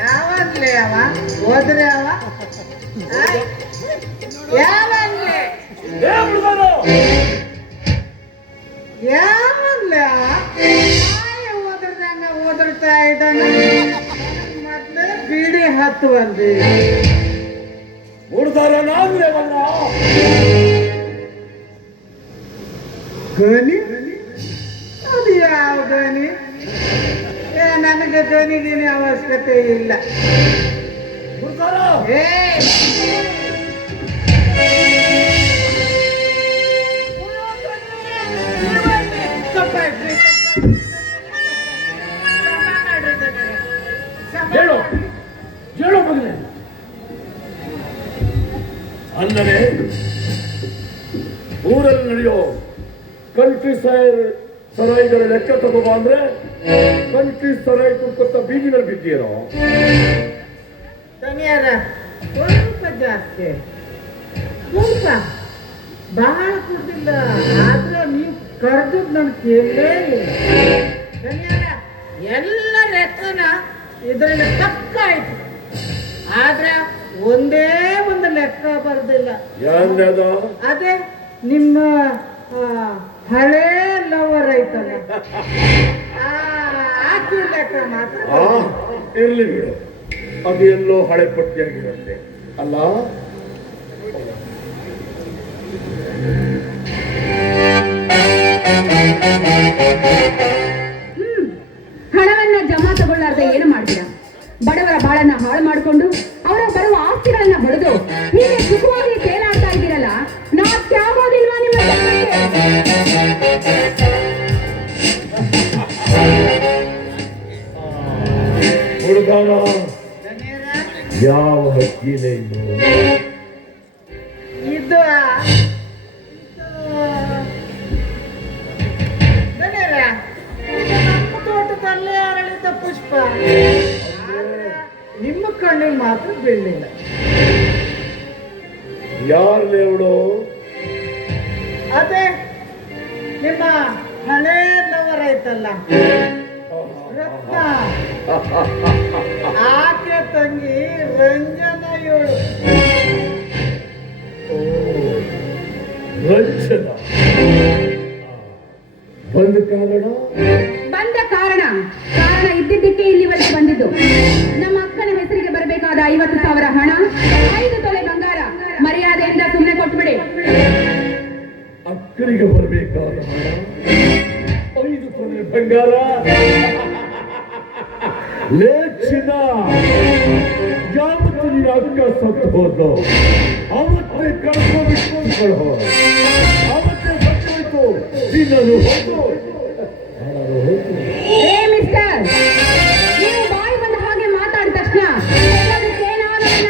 ಯಾವನ್ಲೇ ಅವ ಹೋದ್ರೆ ಅವ ಯಾವನ್ಲೇ ಯಾವನ್ಲೇ ಅವ ಓದ್ರಂಗ ಓದಿರ್ತಾ ಇದ್ದಾನ. ಮತ್ತೆ ಬೀಡಿ ಹತ್ತು ಬಂದಿ ಗನಿ, ಅದು ಯಾವ ಗನಿ? ನನಗೆ ಗನಿಗಿನ ಅವಶ್ಯಕತೆ ಇಲ್ಲ. ಅಂದರೆ ಊರಲ್ಲಿ ನಡೆಯೋ ಕಂಟ್ರಿ ಸರಾಯಿಗಳ ಲೆಕ್ಕ ತಗೋಬ ಅಂದ್ರೆ ಕಂಟ್ರಿ ಸರಾಯಿ ಕುಡ್ಕೊತ ಬೀದಿನಲ್ಲಿ ಬಿದ್ದೀರೋ? ದನಿಯಾರ ಸ್ವಲ್ಪ ಜಾಸ್ತಿ, ಸ್ವಲ್ಪ ಬಹಳ ಕುಡ್ದಿಲ್ಲ. ಆದ್ರೆ ನೀವು ಕರೆದದ್ ನನ್ ಕೇಳಲೇ ಇಲ್ಲ. ದನಿಯಾರ ಎಲ್ಲ ಲೆಕ್ಕನ ಇದರಲ್ಲಿ ಪಕ್ಕ ಆಯ್ತು, ಆದ್ರೆ ಒಂದೇ ಒಂದು ಲೆಕ್ಕ ಬರ್ದಿಲ್ಲ. ಅದೇ ನಿಮ್ಮ ಹಳೇ ಲವರ್ ಐತಲ್ಲ, ಆಕಿ ಲೆಕ್ಕ ಮಾತ್ರ. ಇರ್ಲಿ ಬಿಡು, ಅದು ಎಲ್ಲೋ ಹಳೆ ಪಟ್ಟಿಯಾಗಿರುತ್ತೆ ಅಲ್ಲ. ಹಣವನ್ನ ಜಮಾ ತಗೊಳ್ಳಾರ್ದೆ ಏನು ಮಾಡ್ತೀರಾ? ಬಡವರ ಬಾಳನ್ನ ಹಾಳು ಮಾಡಿಕೊಂಡು ಅವರ ಬರುವ ಆಸ್ತಿಗಳನ್ನ ಬಡಿದು ಹೀಗೆ ಸುಖವಾಗಿ ತೇಲಾಡ್ತಾ ಇದ್ದೀರಲ್ಲ, ನಾಟ್ಯಾಗೋದಿಲ್ವಾ ನಿಮ್ಮ ಹುಡುಗಾರ ಯಾವ ಹಕ್ಕಿನೇ ಇದು ನಮ್ಮ ತೋಟದಲ್ಲೇ ಅರಳಿದ ಪುಷ್ಪ, ನಿಮ್ಮ ಕಣ್ಣಿಗೆ ಮಾತ್ರ ಬೀಳಲಿಲ್ಲ. ಯಾರೇ ಅವಳು? ಅದೇ ನಿಮ್ಮ ಹಳೆ ಲವರ್ ಐತಲ್ಲ ರತ್ನ, ಆಕೆ ತಂಗಿ ರಂಜನ ಇವಳು. ರಂಜನ ಬಂದ ಕಾರಣ ಇದ್ದಿದ್ದಕ್ಕೆ ಇಲ್ಲಿವರೆಗೆ ಬಂದಿದ್ದು. ನಮ್ಮ ಅಕ್ಕನ ಹೆಸರಿಗೆ ಬರಬೇಕಾದ 50,000 ಹಣ, 5 ತೊಲೆ ಬಂಗಾರ ಮರ್ಯಾದೆಯಿಂದ ಸುಮ್ಮನೆ ಕೊಟ್ಬಿಡಿ. ಅಕ್ಕನಿಗೆ ಬರಬೇಕಾದ ಹಣ 5 ತೊಲೆ ಬಂಗಾರ? ಲೇಚಿನ ಯಾವತ್ತು ನಿನ್ನ ಅಕ್ಕ ಸತ್ತು ಹೋದ್ಲು ಅವತ್ತೇ ಕಳ್ಕೊಂಡು ಅವತ್ತೇ ಸತ್ತೋಯ್ತು. ತಿನ್ನಲು ಹೋಗು. ಏ ಮಿಸ್ಟರ್, ನೀವು ಬಾಯಿ ಬಂದ ಹಾಗೆ ಮಾತಾಡಿದ ತಕ್ಷಣ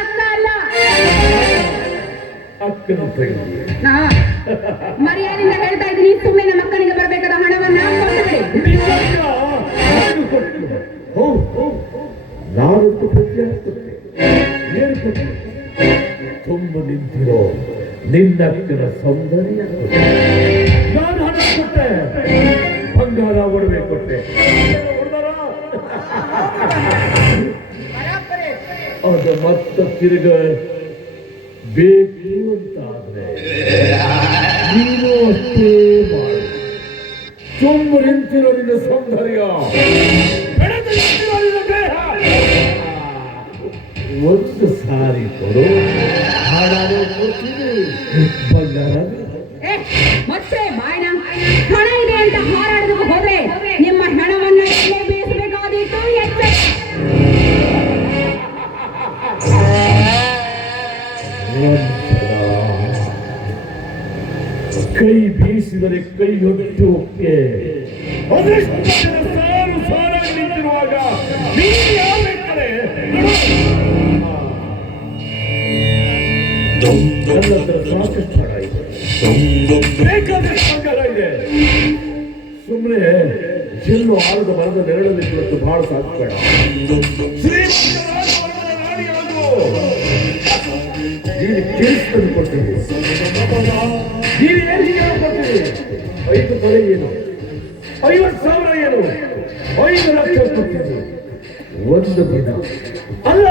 ಅಕ್ಕ ಅಲ್ಲ, ಅಕ್ಕನ ತಂಗಿ. ಮರ್ಯಾದೆಯಿಂದ ಹೇಳ್ತಾ ಇದ್ದೀನಿ, ಸುಮ್ಮನೆ ನಮ್ಮ ಅಕ್ಕನಿಗೆ ಬರಬೇಕಾದ ಹಣವನ್ನ ಕೊಟ್ಟುಬಿಡಿ. ನಾನಂತೂ ಪ್ರತಿ ಆಗ್ತದೆ. ಏನು ತುಂಬ ನಿಂತಿರೋ ನಿನ್ನಕ್ಕನ ಸೌಂದರ್ಯ ನಾನು ಹಣ ಕೊಟ್ಟೆ, ಬಂಗಾರ ಒಡವೆ ಕೊಟ್ಟೆ, ಅದು ಮತ್ತೆ ತಿರುಗ ಬೇಕು ಅಂತ ಆದ್ರೆ ನೀನು ಅಷ್ಟೇ ಮಾಡು. ತುಂಬ ನಿಂತಿರೋ ನಿನ್ನ ಸೌಂದರ್ಯ, ಬೆಳೆದು ನಿಂತಿರೋ ನಿನ್ನ ದೇಹ, ಒಂದು ಸಾರಿ ಕೊಡು, ಹಾಡಾಡೋ ಕೊಡ್ತೀನಿ, ಬಂಗಾರ. ಮತ್ತೆ ಬಾಯ್ನ ಹಣ ಇದೆ ಅಂತ ಹಾರಾಡೋದಕ್ಕೆ ಹೋದ್ರೆ ನಿಮ್ಮ ಹಣವನ್ನು ಬೇಯಿಸಬೇಕಾದೀತು. ಕೈ ಬೀಸಿದರೆ ಕೈ ಹೊಟ್ಟೆ ಅದೆಷ್ಟು ಸಾಲು ಸಾಲಾಗಿ ನಿಂತಿರುವಾಗ ನೀನು ಯಾವ ಕಡೆ ನನ್ನ ಹತ್ರ ಸಾಕಷ್ಟು ಹಣ ಇದೆ, ಬೇಕಾದಷ್ಟು ಬಂಗಾರ ಇದೆ. ಸುಮ್ಮನೆ ಎಲ್ಲೋ ಆರದ ಮರದ ನೆರಳಲ್ಲಿ ಕುಳಿತು ಬಹಳ ಸಾಕಬೇಡ. ನೀನು ಕೇಳಿಸಿಕೊಂಡು ಕೊಡ್ತೀನಿ, ನೀನು ಏನು ಹೀಗೆ ಕೊಡ್ತೀನಿ. 5 ತೊಲೆ ಏನು, 50,000 ಏನು, 5 ಲಕ್ಷ ಕೊಡ್ತೀನಿ. ಒಂದು ದಿನ ಅಲ್ಲ,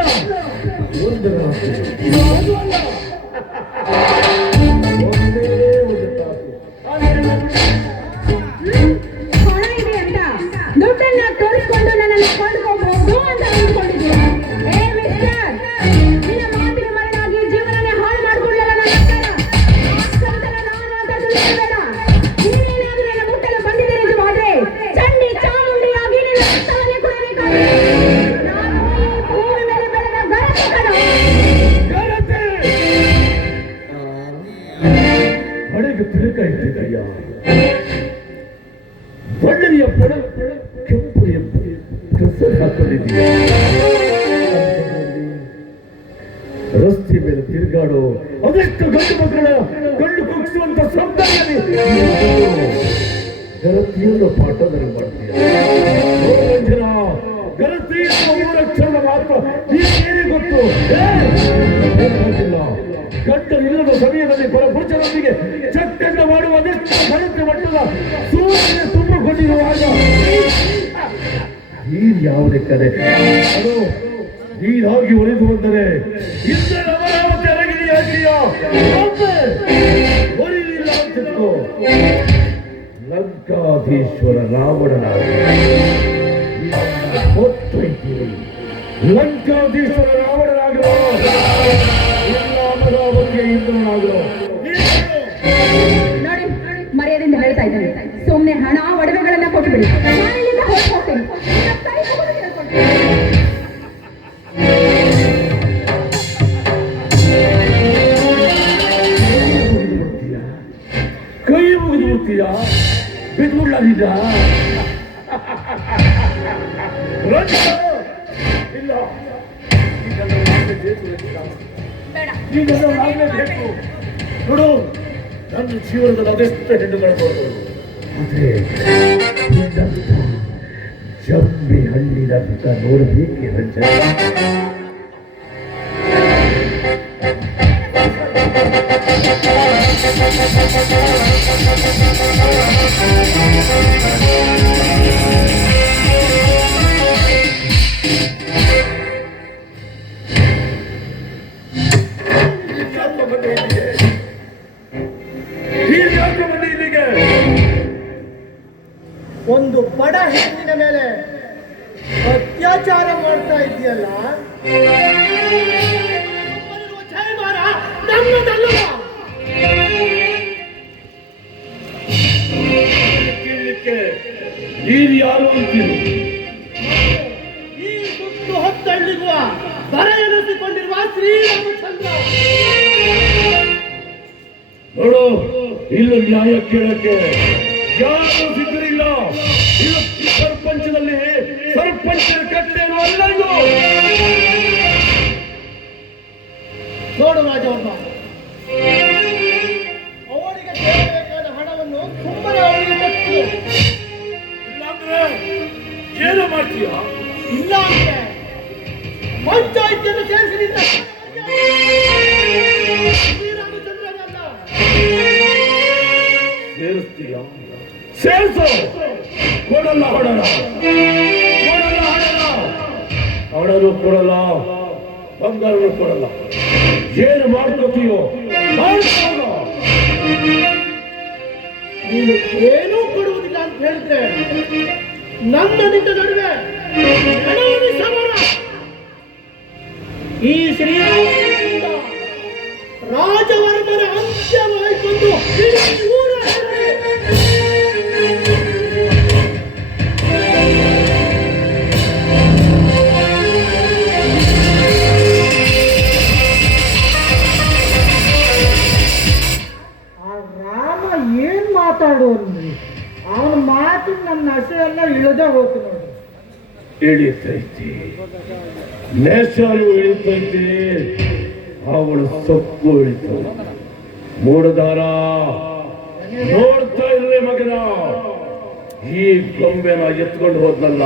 ಒಂದು ರಾತ್ರಿ, ಅದು ಅಲ್ಲ, ಒಂದೇ ಒಂದು ತಾಸು. ಹಣ ಇದೆ ಅಂತ ದುಡ್ಡನ್ನ ತೋರಿಸ್ಕೊಂಡು ನನ್ನನ್ನು ಕೊಂಡ್ಕೋಬಹುದು ಅಂತ ಅಂದ್ಕೊಂಡಿದ್ದೀನಿ. ಏ ಮಿಸ್ಟರ್, ನಿನ್ನ ಮಾತಿನ ಮರಳಾಗಿ ಜೀವನನೇ ಹಾಳು ಮಾಡ್ಕೊಳ್ಳಲ್ಲ ನನ್ನ ಸಂತನ ನಾನು ಅಂತ ತಿಳಿಸಬೇಡ. ನೀನೇನಾದ್ರೂ ನನ್ನ ಮುಟ್ಟಲು ಬಂದಿದೆ ನಿಜವಾದ್ರೆ ಚಂಡಿ ಚಾಮುಂಡಿಯಾಗಿ ನಿನ್ನ ರಕ್ತವನ್ನೇ ಕುಡಿಯಬೇಕಾಗಿದೆ. ನಾನು ಈ ಭೂಮಿ ಮೇಲೆ ಬೆಳೆದ ಗರತಿ ಕಣೋ. ಹಣೆಗೆ ತಿರುಕ ಇಟ್ಟಿದೆಯ, ಬಣ್ಣನೆಯ ಪಡ ಕೆಂಪು ಡ್ರೆಸ್ ಹಾಕೊಂಡಿದ್ದೀಯ. ರಸ್ತೆ ಮೇಲೆ ತಿರುಗಾಡೋ ಅದೆಷ್ಟು ಗಂಡು ಮಕ್ಕಳ ಕಣ್ಣು ಕುಗ್ಸುವಂತ ಸೌಂದರ್ಯ ಗರತಿಯನ್ನು ಪಾಠ ನನಗೆ ಮಾಡ್ತೀಯ. ಜನ ಗರತಿ 3 ಅಕ್ಷರದ ಮಾತ್ರ ನೀನೇ ಗೊತ್ತು. ಗಂಡನಿಲ್ಲದ ಸಮಯದಲ್ಲಿ ಪರಪುರುಷರೊಂದಿಗೆ ಚಕ್ಕಂಡ ಮಾಡುವ ಅದೆಷ್ಟು ಗರತಿ ಮಟ್ಟದ ಸೂರ್ಯನ ತುಂಬಿಕೊಂಡಿರುವಾಗ ನೀರು ಯಾವುದೇ ಕಡೆ ಅದು ನೀರಾಗಿ ಒಲಿದು ಬಂದರೆ ಇಂದ್ರ ಅಮರಾವತಿ ಅರಗಿರಿ ಹಾಕಿಯ ಒಲಿಲಿಲ್ಲ ಅಂತಿತ್ತು. ಲಂಕಾಧೀಶ್ವರ ರಾವಣನಾಗಿ ಗೊತ್ತೈತೀರಿ, ಲಂಕಾಧೀಶ್ವರ ರಾವಣನಾಗಲು ಇಲ್ಲ ಅಮರಾವತಿಯ ಇಂದ್ರನಾಗಲು. ನೋಡಿ, ಮರ್ಯಾದೆಯಿಂದ ಹೇಳ್ತಾ ಇದ್ದೇನೆ, ಸುಮ್ಮನೆ ಹಣ ಒಡವೆಗಳನ್ನ ಕೊಟ್ಟು ಬಿಡಿ. ನಾನಿಲ್ಲಿಂದ ಹೊರಟು ಹೋಗ್ತೇನೆ. ನನ್ನ ಕೈ ಮುಗಿದು ಕೇಳ್ಕೊಳ್ತೀನಿ. ಕೈ ಮುಗಿದು ಬಿಡ್ತೀಯ, ಬಿದ್ದುಬಿಡ್ಲಾಗಿದ್ದ ಇಲ್ಲ, ಬೇಕು. ನೋಡು, ನನ್ನ ಜೀವನದಲ್ಲಿ ಅದೆಷ್ಟು ಹೆಣ್ಣುಗಳು ನೋಡ್ಬೋದು, ಆದ್ರೆ ಜಂಬಿ ಹಳ್ಳಿನಂತ ನೋಡಬೇಕೆ ರಂಜನ. ಒಂದು ಬಡ ಹೆಣ್ಣಿನ ಮೇಲೆ ಅತ್ಯಾಚಾರ ಮಾಡ್ತಾ ಇದೆಯಲ್ಲ, ಕೇಳಲಿಕ್ಕೆ ನೀನು ಯಾರು ಅಂತೀರಿ? ಈ ಸುತ್ತು ಹೊತ್ತಳ್ಳಿಗುವ ಬರ ಎನಿಸಿಕೊಂಡಿರುವ ಶ್ರೀರಾಮಚಂದ್ರ. ನೋಡು, ಇಲ್ಲ ನ್ಯಾಯ ಕೇಳಕ್ಕೆ ಯಾರು ಸಿದ್ಧರಿಲ್ಲ. ಇದು ಸರ್ಪಂಚದಲ್ಲಿ ಸರ್ಪಂಚನ ಕಟ್ಟೆಯನ್ನು ಅಲ್ಲ ಇದು. ನೋಡು ರಾಜವರ್ಮ, ಅವಳಿಗೆ ಸೇರಬೇಕಾದ ಹಣವನ್ನು ಸುಮ್ಮನೆ ಅವಳಿಗೆ ಕೊಟ್ಟು, ಇಲ್ಲಾಂದ್ರೆ ಏನು ಮಾಡ್ತೀಯ? ಇಲ್ಲ ಅಂದ್ರೆ ಪಂಚಾಯತಿಯನ್ನು ಸೇರಿಸಿ ಸೇರಿಸು. ಕೊಡಲ್ಲ ಹಣನ, ಕೊಡಲ್ಲ ಹಣನ, ಹಣನು ಕೊಡಲ್ಲ, ಬಂಗಾರನು ಕೊಡಲ್ಲ. ಏನು ಮಾಡ್ಕೊತೀಯೋ ಮಾಡ್ಕೊಳ್ಳ. ನೀನು ಏನೂ ಕೊಡುವುದಿಲ್ಲ ಅಂತ ಹೇಳಿದ್ರೆ ನನ್ನ ನಿನ್ನ ನಡುವೆ ನಡುವೆ ಸಮರ. ಈ ಶ್ರೀರಾಮನಿಂದ ರಾಜವರ್ಮನ ಅಂತ್ಯವಾಯಿತೆಂದು ಇಡೀ ಊರ ಮಾತಾಡುವನ್ರಿ ಅವನ ಮಾತು ನನ್ನ ಹಸೆ ಎಲ್ಲ ಇಳದೆ ಹೋಯ್ತು ನೋಡಿ. ಇಳಿತೈತಿ, ನೇಸರು ಇಳಿತೈತಿ, ಅವಳು ಸೊಪ್ಪು ಇಳಿತು. ಮೂಡದಾರ ನೋಡ್ತಾ ಇರಲಿ ಮಗನ, ಈ ಗೊಂಬೆನ ಎತ್ಕೊಂಡು ಹೋದ್ನಲ್ಲ,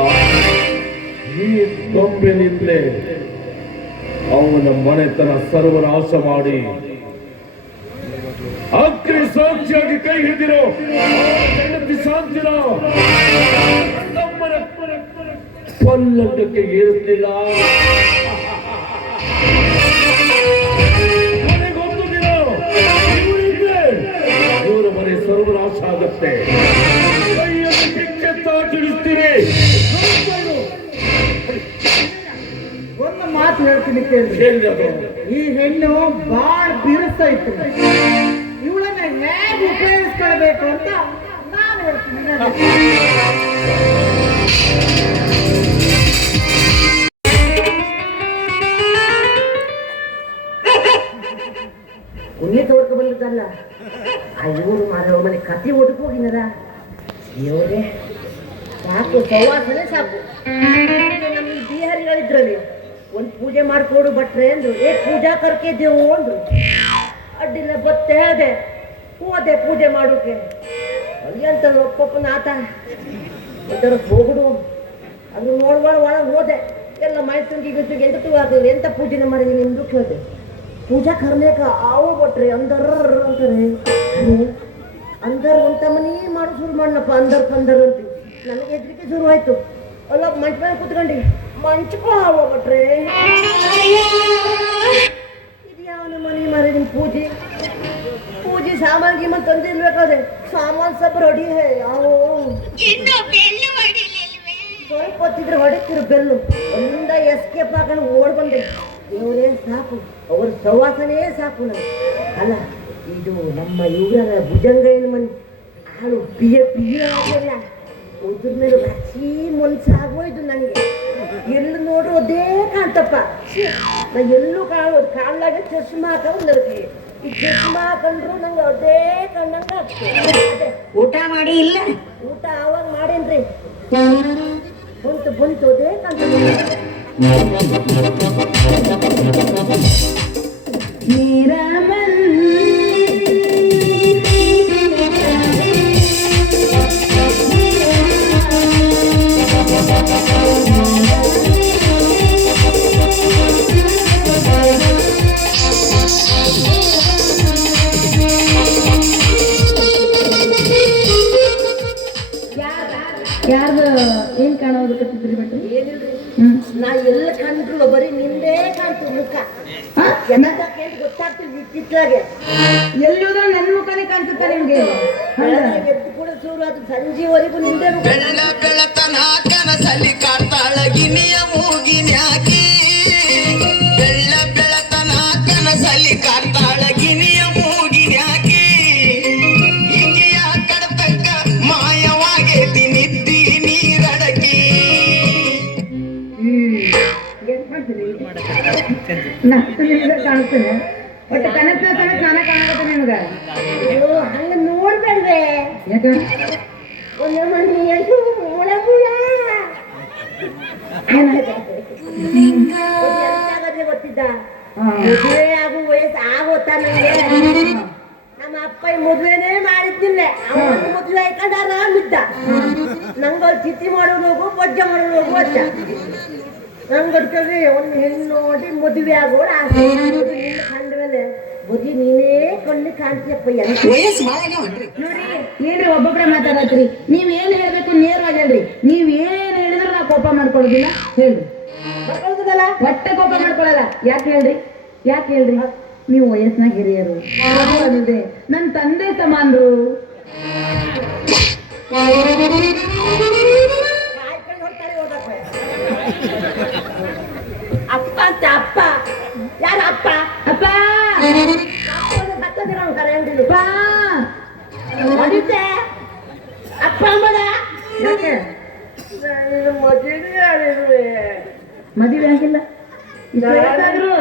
ಈ ಗೊಂಬೆನಿಂದಲೇ ಅವನ ಮನೆತನ ಸರ್ವನಾಶ ಮಾಡಿ ಅಗ್ನಿ ಸಾಕ್ಷಿಯಾಗಿ ಕೈ ಹಿಡಿದಿರೋ ಹೆಂಡತಿ ಶಾಂತಿನ ನಮ್ಮನ ಪಲ್ಲಟಕ್ಕೆ ಏರುತ್ತಿಲ್ಲ. ಮನೆಗೊಂದು ದಿನ ಇವರಿದ್ರೆ ಇವರ ಮನೆ ಸರ್ವನಾಶ ಆಗುತ್ತೆ. ಕೈಯನ್ನು ಕಿಕ್ಕೆತ್ತ ತಿಳಿಸ್ತೀರಿ. ಒಂದು ಮಾತು ಹೇಳ್ತೀನಿ ಕೇಳಿ. ಈ ಹೆಣ್ಣು ಬಾಳ ಬಿರುಸಾಯ್ತು. ಇವಳನ್ನ ಹೇಗೆ ಉಪಯೋಗಿಸ್ಕೊಳ್ಬೇಕು ಅಂತ ನಾನು ಹೇಳ್ತೀನಿ. ಕುನ್ನಿ ತೋರ್ಕ ಬಂದಿದ್ದಲ್ಲ ಇವರು ಮಾರವ ಮನೆ ಕತ್ತಿ ಒಡಕ್ ಹೋಗಿನದ. ದೇವರೇ ಸಾಕು, ಸವಾಸನೆ ಸಾಕು. ನಮ್ಮ ಬಿಹಾರಿಗಳಿದ್ರಲ್ಲಿ ಒಂದು ಪೂಜೆ ಮಾಡ್ಕೊಡು ಭಟ್ರೆ ಅಂದ್ರು. ಪೂಜಾ ಕರ್ಕೆ ದೇವು ಅಂದ್ರು. ಅಡ್ಡಿಲ್ಲ ಬತ್ತೆ ಅದೇ ಹೋದೆ ಪೂಜೆ ಮಾಡೋಕೆ. ಅಲ್ಲಿ ಅಂತ ಒಪ್ಪಪ್ಪನ ಆತ ಒಂಥರ ಹೋಗುಡು ಅದು ನೋಡ್ಬಾಳ ಒಳಗೆ ಹೋದೆ. ಎಲ್ಲ ಮೈ ತುಂಗಿ ಗಿತ್ತುಗೆ ಎಂತ ಆಗ್ತದೆ, ಎಂತ ಪೂಜೆನ ಮಾಡಿದೀನಿ ನಿಮ್ದು ಕೇಳಿದೆ. पूजा करने का आओ बट्रे अंदर अंತಾರೆ अंदर ಅಂತ ಮನಿ ಮಾಡು ಶುರು ಮಾಡನಪ್ಪ. ಅಂದರ್ ಪಂದರ್ ಅಂತ ನನಗೆ ಹೆದರಿಕೆ ಶುರು ಆಯ್ತು. ಅಲ್ಲ ಮಂಚ ಮೇಲೆ ಕೂತ್ಕೊಂಡಿ ಮಂಚಕೋ ಆವೋ ಬಟ್ರೆ. ಇದು ಯಾವನ ಮನಿ ಮಾರಿ ನಿಮ್ಮ ಪೂಜೆ ಪೂಜೆ ಸಾಮಾನ್ ಗೀಮನ್ ತಂದಿರ್ಬೇಕಾದ್ರೆ ಸಾಮಾನ್ ಸಬ್ ರೆಡಿ ಹೇ. ಯಾವ ಸ್ವಲ್ಪ ಹೊತ್ತಿದ್ರೆ ಹೊಡಿತಿರು ಬೆಲ್ಲು. ಒಂದ ಎಸ್ಕೇಪ್ ಹಾಕೊಂಡು ಓಡ್ ಬಂದೆ. ದೇವರೇ ಸಾಕು, ಅವ್ರ ಸವಾಸನೇ ಸಾಕು ನನಗೆ. ಅಲ್ಲ ಇದು ನಮ್ಮ ಇವರ ಭುಜಂಗಯ್ಯನ ಮನೆ ಹಾಳು ಪಿಯ ಆಗಿಲ್ಲ. ಉದ್ರ ಮೇಲೆ ಹಸಿ ಮನ್ಸಾಗೋಯ್ತು ನನಗೆ. ಎಲ್ಲಿ ನೋಡ್ರು ಅದೇ ಕಾಣ್ತಪ್ಪ. ನಾ ಎಲ್ಲೂ ಕಾಣೋದು ಕಾಣ್ಲಾಗ ಚಶ್ಮಾ ಹಾಕೊಂಡು ನನಗೆ ಈ ಚಶ್ಮಾ ಹಾಕೊಂಡ್ರು ನಂಗೆ ಅದೇ ಕಣ್ಣಂಗ ಆಗ್ತದೆ. ಊಟ ಮಾಡಿ ಇಲ್ಲ? ಊಟ ಆವಾಗ ಮಾಡೇನ್ರಿ, ಬಂತು ಬಂತು ಅದೇ ಕಾಣ್ತ. ಯಾರ್ದು ಏನ್ ಕಾಣೋದು ಕತ್ತಿದ್ರಿ ಬಟ್ ಏನಿಲ್ರಿ, ನಾ ಎಲ್ಲ ಕಂಡ್ರು ಬರೀ ನಿಂದೇ ಕಾಣ್ತು ಮುಖ. ಗೊತ್ತಾಗ್ತಿಲ್ಲ ಕಿತ್ಲಾಗೆ ಎಲ್ಲಿಯೋದ ನನ್ನ ಮುಖನೇ ಕಾಣಿಸುತ್ತೆ ನಿಮ್ಗೆ. ಎದ್ದು ಕೂಡ ಶುರು ಆಯ್ತು, ಸಂಜೆವರೆಗೂ ನಿಂದೇ ಮುಖ. ಬೆಳತನ ಕನಸಲ್ಲಿ ಕಾಡ್ತಾಳ ಗಿನಿಯ ಮೂಗಿನ್ಯಾಕಿ. ಬೆಳತನ ಕನಸಲ್ಲಿ ಕಾಡ್ತಾಳ ಗಿನಿಯ ಮೂಗಿನ್ಯಾಕಿ. ಈಗಿಯ ಕಡತಕ್ಕ ಮಾಯವಾಗೇತಿ ನಿದ್ದಿ ನೀರಡಕಿ. ಕಾಣಿಸ್ತೇನೆ ಬಟ್ ಕನಸಿನ ತನಕ ನಾನ ಕಾಣಕತ್ತೆ ನಿಮ್ಗ. ಹಂಗ ನೋಡ್ಬೇಡ್ವೆ. ಯಾಕ ಒಂದು ಮನಿ ಎಷ್ಟು ಮುಳ ಮುಳ ಗೊತ್ತಿದ್ದ. ಮದುವೆ ಆಗು ವಯಸ್ಸು ಆಗೋತ್ತ ನಂಗೆ. ನಮ್ಮ ಅಪ್ಪ ಮದುವೆನೇ ಮಾಡಿದ್ದಿಲ್ಲ. ಅವನು ಮದುವೆ ಆಯ್ಕೊಂಡು ಆರಾಮಿದ್ದ. ನಂಗೆ ಅವ್ರು ಚಿತ್ತಿ ಮಾಡೋದು ಹೋಗು, ಬಜ್ಜೆ ಮಾಡೋದು ಹೋಗು ಅಜ್ಜ. ನಂಗೆ ಅಡ್ಕೊಂಡ್ರೆ ಒಂದು ಹೆಣ್ಣು ನೋಡಿ ಮದುವೆ ಆಗೋಳು. ಕಂಡ ಮೇಲೆ ಬುದ್ಧಿ ನೀನೇ ಕಣ್ಣು ಕಾಣ್ತೀಯಪ್ಪ ಎಲ್ಲ ನೋಡ್ರಿ ಏನ್ರಿ ಒಬ್ಬೊಬ್ರೆ ಮಾತಾಡತ್ರಿ ನೀವ್ ಏನ್ ಹೇಳ್ಬೇಕು ನೇರವಾಗಿ ಹೇಳ್ರಿ ನೀವ್ ಏನ್ ಹೇಳಿದ್ರು ನಾ ಕೋಪ ಮಾಡ್ಕೊಳ್ಳೋದಿಲ್ಲ ಹೇಳ್ರಿ ಬರ್ಕೊಳ್ತದಲ್ಲ ಒಟ್ಟೆ ಕೋಪ ಮಾಡ್ಕೊಳ್ಳಲ್ಲ ಯಾಕೆ ಹೇಳ್ರಿ ನೀವು ವಯಸ್ಸಿನಾಗ ಹಿರಿಯರು ಅದಿದೆ ನನ್ ತಂದೆ ಸಮಾನರು ಅಪ್ಪ ಅಂತ ಅಪ್ಪ ಯಾರ ಅಪ್ಪ ಅಪ್ಪ ಅಪ್ಪ ಹೊಡಿತೆ ಅಪ್ಪ ಅಂಬದ ಯಾಕೆ ಮದುವೆ ಆಗಿಲ್ಲ ಇಷ್ಟಾದ್ರೂ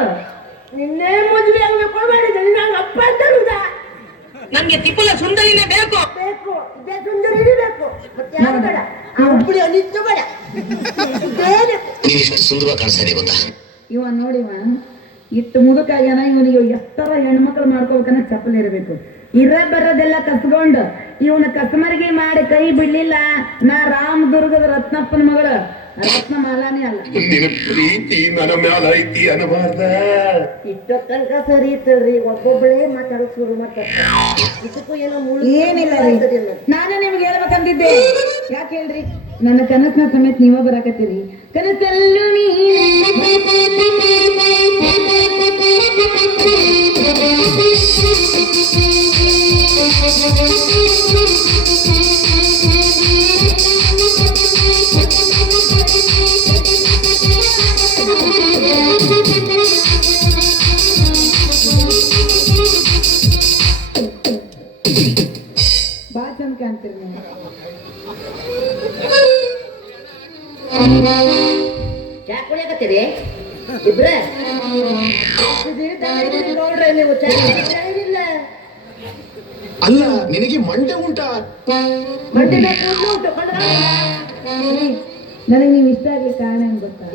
ನಿನ್ನೆ ಮದುವೆ ಆಗ್ಬೇಕು ಮಾಡಿದ್ರೆ ನಾನು ಅಪ್ಪ ಅಂತ ಹೇಳುದ ನನ್ಗೆ ತಿಪ್ಪಲ ಸುಂದರಿನೇ ಬೇಕು ಬೇಕು ಇದೇ ಸುಂದರಿ ಬೇಕು ಮತ್ತೆ ಯಾರು ಬೇಡ ಆ ಉಪ್ಪುಡಿ ಅನಿದ್ದು ಬೇಡ ನೀವಿಷ್ಟು ಸುಂದರವಾಗಿ ಕಾಣಿಸ್ತಾ ಗೊತ್ತಾ ಇವ ನೋಡಿವ ಇಟ್ಟು ಮುದುಕಾಗ್ಯಾನ ಇವನಿಗೆ ಎಷ್ಟರ ಹೆಣ್ಮಕ್ಳು ಮಾಡ್ಕೋಬೇಕನ್ನ ಚಪ್ಪಲಿ ಇರಬೇಕು ಬರೋದೆಲ್ಲ ಕಸ್ಕೊಂಡು ಇವನ ಕಸ್ಮರಿಗೆ ಮಾಡಿ ಕೈ ಬಿಡ್ಲಿಲ್ಲ ನಾ ರಾಮದುರ್ಗದ ರತ್ನಪ್ಪನ ಮಗಳು ರತ್ನ ಮಾಲಾನೇ ಅಲ್ಲ ನಿನ್ನ ಪ್ರೀತಿ ನನ್ನ ಮ್ಯಾಲ ಐತಿ ಅನ್ನಬಾರ್ದ ಇಷ್ಟೋ ತನಕ ಸರಿ ಇತ್ತಲ್ರಿ ಒಬ್ಬೊಬ್ಬಳೇ ಮಾತಾಡೋಕ್ ಶುರು ಮಾಡ್ತಾರೆ ಇದಕ್ಕೂ ಏನೋ ಏನಿಲ್ಲ ರೀ ನಾನೇ ನಿಮ್ಗೆ ಹೇಳ್ಬೇಕಂತಿದ್ದೆ ಯಾಕೆ ಹೇಳ್ರಿ ನನ್ನ ಕನಸಿನ ಸಮೇತ ನೀವ ಬರಾಕತ್ತೀರಿ ಕನಸಲ್ಲೂ ನೀ ಬಾ ಚಂದ ಕಾಣ್ತೀರಿ ನೀವು ಚಾ ಕುಡಿಯಕತ್ತೀರಿ ಇಬ್ರೆ ನೋಡ್ರಿ ನೀವು ಚಾ ಇಲ್ಲ ಅಲ್ಲ ನಿನಗೆ ಮಂಡೆ ಉಂಟಾ ಮಂಡಿನ ಕೂದಲು ಉಂಟು ನನಗೆ ನೀವು ಇಷ್ಟ ಆಗ್ಲಿ ಕಾರಣ ಏನ್ ಗೊತ್ತಾ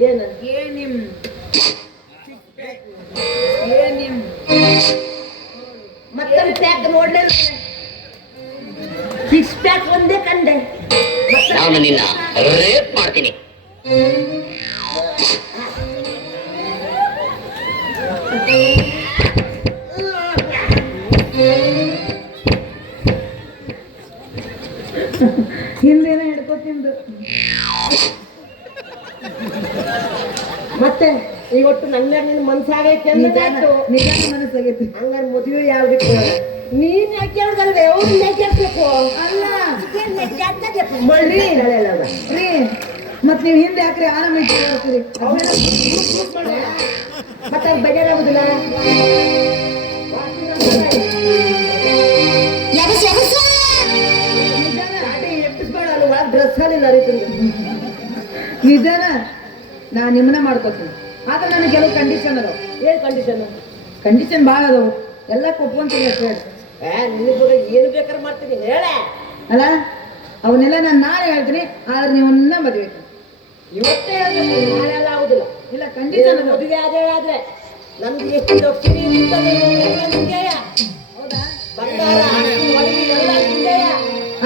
ಏನು ಮತ್ತೊಂದು ಪ್ಯಾಕ್ ನೋಡ್ಲೇ ಸಿಕ್ಸ್ ಪ್ಯಾಕ್ ಒಂದೇ ಕಂಡೆ ನಾನು ನಿನ್ನ ರೇಪ್ ಮಾಡ್ತೀನಿ ಹಿಂದೇನ ಹಿಡ್ಕೋತಿಂದು ಮತ್ತೆ ಇವತ್ತು ನನ್ನ ನಿನ್ನ ಮನ್ಸಾಗೈತೆ ಅಂದಾಯ್ತು ನಿಧಾನ ಮನಸ್ಸಾಗೈತಿ ಹಂಗಾರೆ ಮದುವೆ ಯಾವ್ದಕ್ಕೆ ನೀನ್ ಯಾಕೆ ಹೇಳ್ದಲ್ವೇ ಅವ್ರು ಯಾಕೆ ಹೇಳ್ಬೇಕು ಅಲ್ಲ ಮಳ್ಳಿ ರೀ ಮತ್ ನೀವ್ ಹಿಂದೆ ಯಾಕ್ರಿ ಆರಾಮ ಇರ್ತೀರಿ ಮತ್ತೆ ಅದು ಬಗೆಹರಾಗುದಿಲ್ಲ ಎಪ್ಪಿಸ್ಬೇಡ ಅಲ್ಲಿ ಒಳಗೆ ಡ್ರೆಸ್ ಅಲ್ಲಿ ನಡೀತೀನಿ ನಿಜಾನ ನಾ ನಿಮ್ಮನ್ನ ಮಾಡ್ಕೋತೀನಿ ಆದ್ರೆ ನನಗೆ ಕೆಲವು ಕಂಡೀಷನ್ ಅದಾವ ಏನ್ ಕಂಡೀಷನ್ ಭಾಳ ಅದಾವು ಎಲ್ಲ ಕೊಪ್ಕೊಂತೀನಿ ಹೇಳಿ ನಿನ್ನ ಬಗ್ಗೆ ಏನು ಬೇಕಾದ್ರೆ ಮಾಡ್ತೀನಿ ಹೇಳೆ ಅಲ್ಲ ಅವನ್ನೆಲ್ಲ ನಾನು ನಾಳೆ ಹೇಳ್ತೀನಿ ಆದ್ರೆ ನೀವನ್ನ ಮದುವೆ ಇವತ್ತೇ ಹೇಳ್ಬೇಕು ನಾಳೆ ಎಲ್ಲ ಆಗುದಿಲ್ಲ ಇಲ್ಲ ಕಂಡೀಷನ್ ಮದುವೆ ಆದ್ರೆ ನಮ್ಗೆ ಎಷ್ಟು ದಕ್ಷಿಣೆ ನಿಂಗೆಯ ಹೌದಾ ಬಂಗಾರ ಮದುವೆ ಎಲ್ಲ ನಿಂಗೆಯ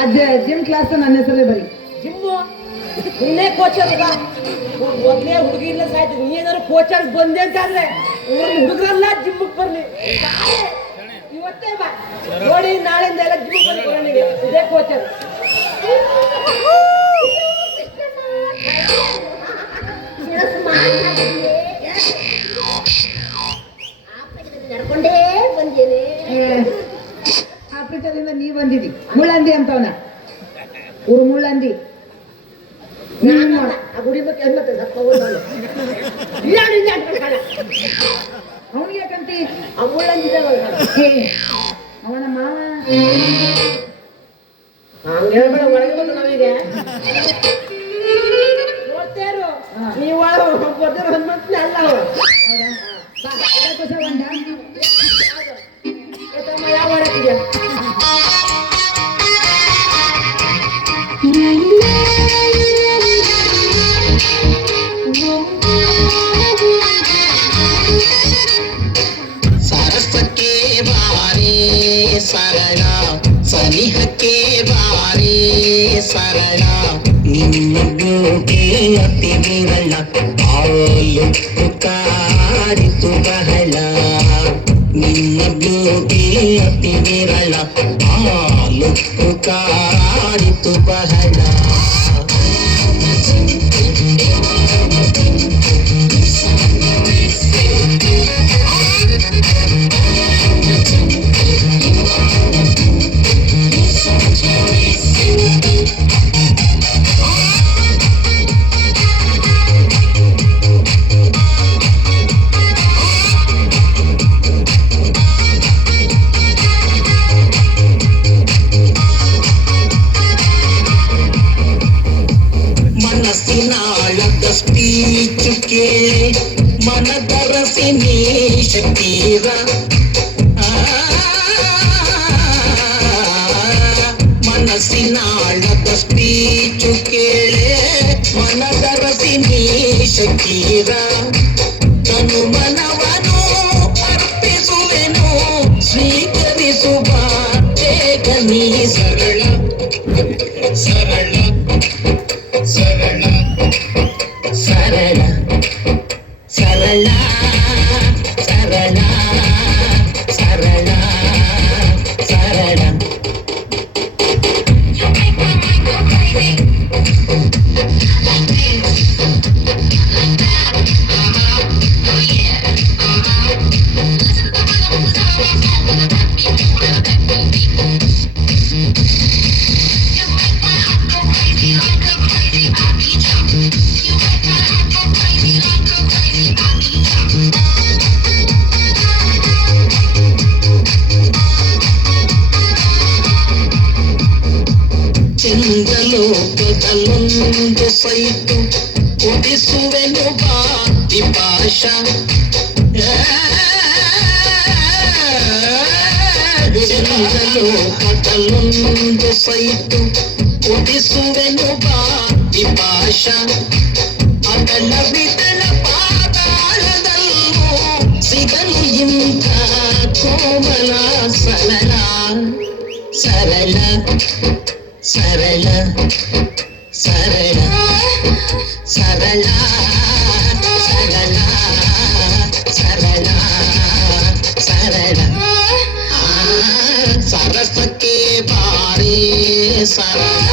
ಅಜ್ಜ ಜಿಮ್ ಕ್ಲಾಸ್ ನನ್ನ ಹೆಸರೇ ಬರೀ ಜಿಮ್ಮು ನಿನ್ನೆ ಕೋಚರ್ ಮೊದಲೇ ಹುಡುಗಿ ಇಲ್ಲ ಸಾಯ್ತು ನೀ ಏನಾದ್ರು ಕೋಚರ್ ಬಂದೆ ಅಂತಾದ್ರೆ ಹುಡುಗರೆಲ್ಲ ಜಿಮ್ಮಿಗೆ ಬರ್ಲಿ ಇವತ್ತೇ ಬಾ ನೋಡಿ ನಾಳೆಯಿಂದ ಎಲ್ಲ ಜಿಮ್ಮಿಗೆ ಬರೋಣ ಇದೇ ಕೋಚರ್ ನಡ್ಕೊಂಡೇ ಬಂದೇನೆ ಆಫ್ರಿಕಾದಿಂದ ನೀ ಬಂದಿದಿ ಮುಳ್ಳಂದಿ ಅಂತವನ ಊರು ಮುಳ್ಳಂದಿ ಆ ಗುಡಿ ಬಗ್ಗೆ ಅವನಿಗೆ ಯಾಕಂತಿ ಅವನ ಮಾವ ಹಂಗೆ ಹೇಳ್ಬೇಡ ಒಳಗೆ ಬಂದು ನಾವೀಗ ನೋಡ್ತೇರು ನೀವು ಬರ್ತಾರೆ ಹನುಮಂತನೇ ಅಲ್ಲ ಅವರು ಯಾವ ಮಾಡಕ್ಕಿದ್ಯಾ ಸರಸಕ್ಕೆ ಬಾರೇ ಸರಳ ಸನಿಹಕ್ಕೆ ಬಾರೇ ಸರಳ ನಿನ್ನ ಬ್ಯೂಟಿ ಅತಿ ವಿರಳ ಹಾಲು ಕಾಡಿತು ಬಹಳ ನಿನ್ನ ಬ್ಯೂಟಿ ಅತಿ ವಿರಳ ಆ ಲುಕ್ಕು ಕಾಡಿತು ಬಹಳ ಮನಸ್ಸಿನಾಳದ ಸ್ಪೀಚು ಕೇಳಿ ಮನದರಸಿ ನೀ ಶಕ್ತಿರ ಮನಸ್ಸಿನಾಳದ ಸ್ಪೀಚು ಕೇಳಿ ಮನದರಸಿ ನೀ ಶಕ್ತಿರ ತನು ಮನವನು ಅರ್ಪಿಸುವೆನು ಸ್ವೀಕರಿಸುವ ಬೇಗನಿ ಸರಳ ಸರಳ ಸರಳ ಸರಳ ಸರಳ ಸರಳ ಸರಳ ಸರಳ ಚಂದ್ರಲೋಕದಲ್ಲೊಂದು ಸೈಟು ಉದಿಸುವೆನು ಬಾತಿ ಪಾಶ ಚಂದ್ರಲೋಕದಲ್ಲೊಂದು ಸೈಟು ಉದಿಸುವೆನು ಬಾತಿ ಪಾಶ ಅಗಲ ಬಿಡಲ ಪಾತಾಳದಲ್ಲೂ ಸಿಗಲು ಇಂಥ ಕೋಮಲ ಸರಳ ಸರಳ ಸರಳ ಸರಳ ಸರಳ ಸರಳ ಸರಳ ಸರಳ ಸರಸಕ್ಕೆ ಬಾರಿ ಸರಳ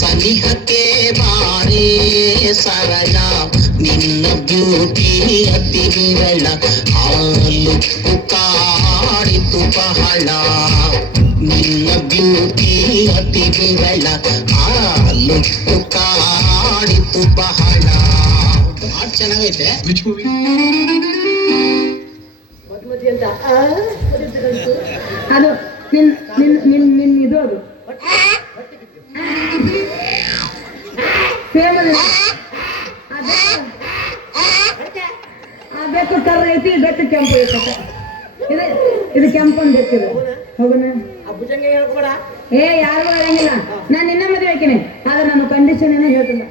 ಸನಿಹಕ್ಕೆ ಬಾರಿ ಸರಳ ನಿನ್ನ ಬ್ಯೂಟಿ ಅತಿ ವಿರಳ ಆ ಲುಕ್ಕು ಕಾಡಿತು ಬಹಳ ನಿನ್ನ ಬ್ಯೂಟಿ ಅತಿ ವಿರಳ ಆ ಲುಕ್ಕು ಕಾಡಿತು ಬಹಳ ಹಾಡು ಚೆನ್ನಾಗೈತೆ ಮದ್ಮತಿ ಅಂತ ಅದು ನಿನ್ ನಿನ್ ನಿನ್ ನಿನ್ ಇದು ಅದು ಸೇಮ್ ಆ ಬೆಕ್ಕು ಕರ್ರ ಐತಿ ಬೆಕ್ಕು ಕೆಂಪು ಐತಕ್ಕ ಇದು ಇದು ಕೆಂಪನ್ ಬೆಕ್ಕಿದೆ ಹೋಗೋಣ ಆ ಭುಜಂಗ ಹೇಳ್ಕೊಡ ಏ ಯಾರಿಗೂ ಹೇಳಂಗಿಲ್ಲ ನಾನು ನಿನ್ನ ಮದುವೆ ಹಾಕಿನಿ ಆದ್ರೆ ನಾನು ಕಂಡೀಷನ್ ಏನೋ ಹೇಳ್ತಿಲ್ಲ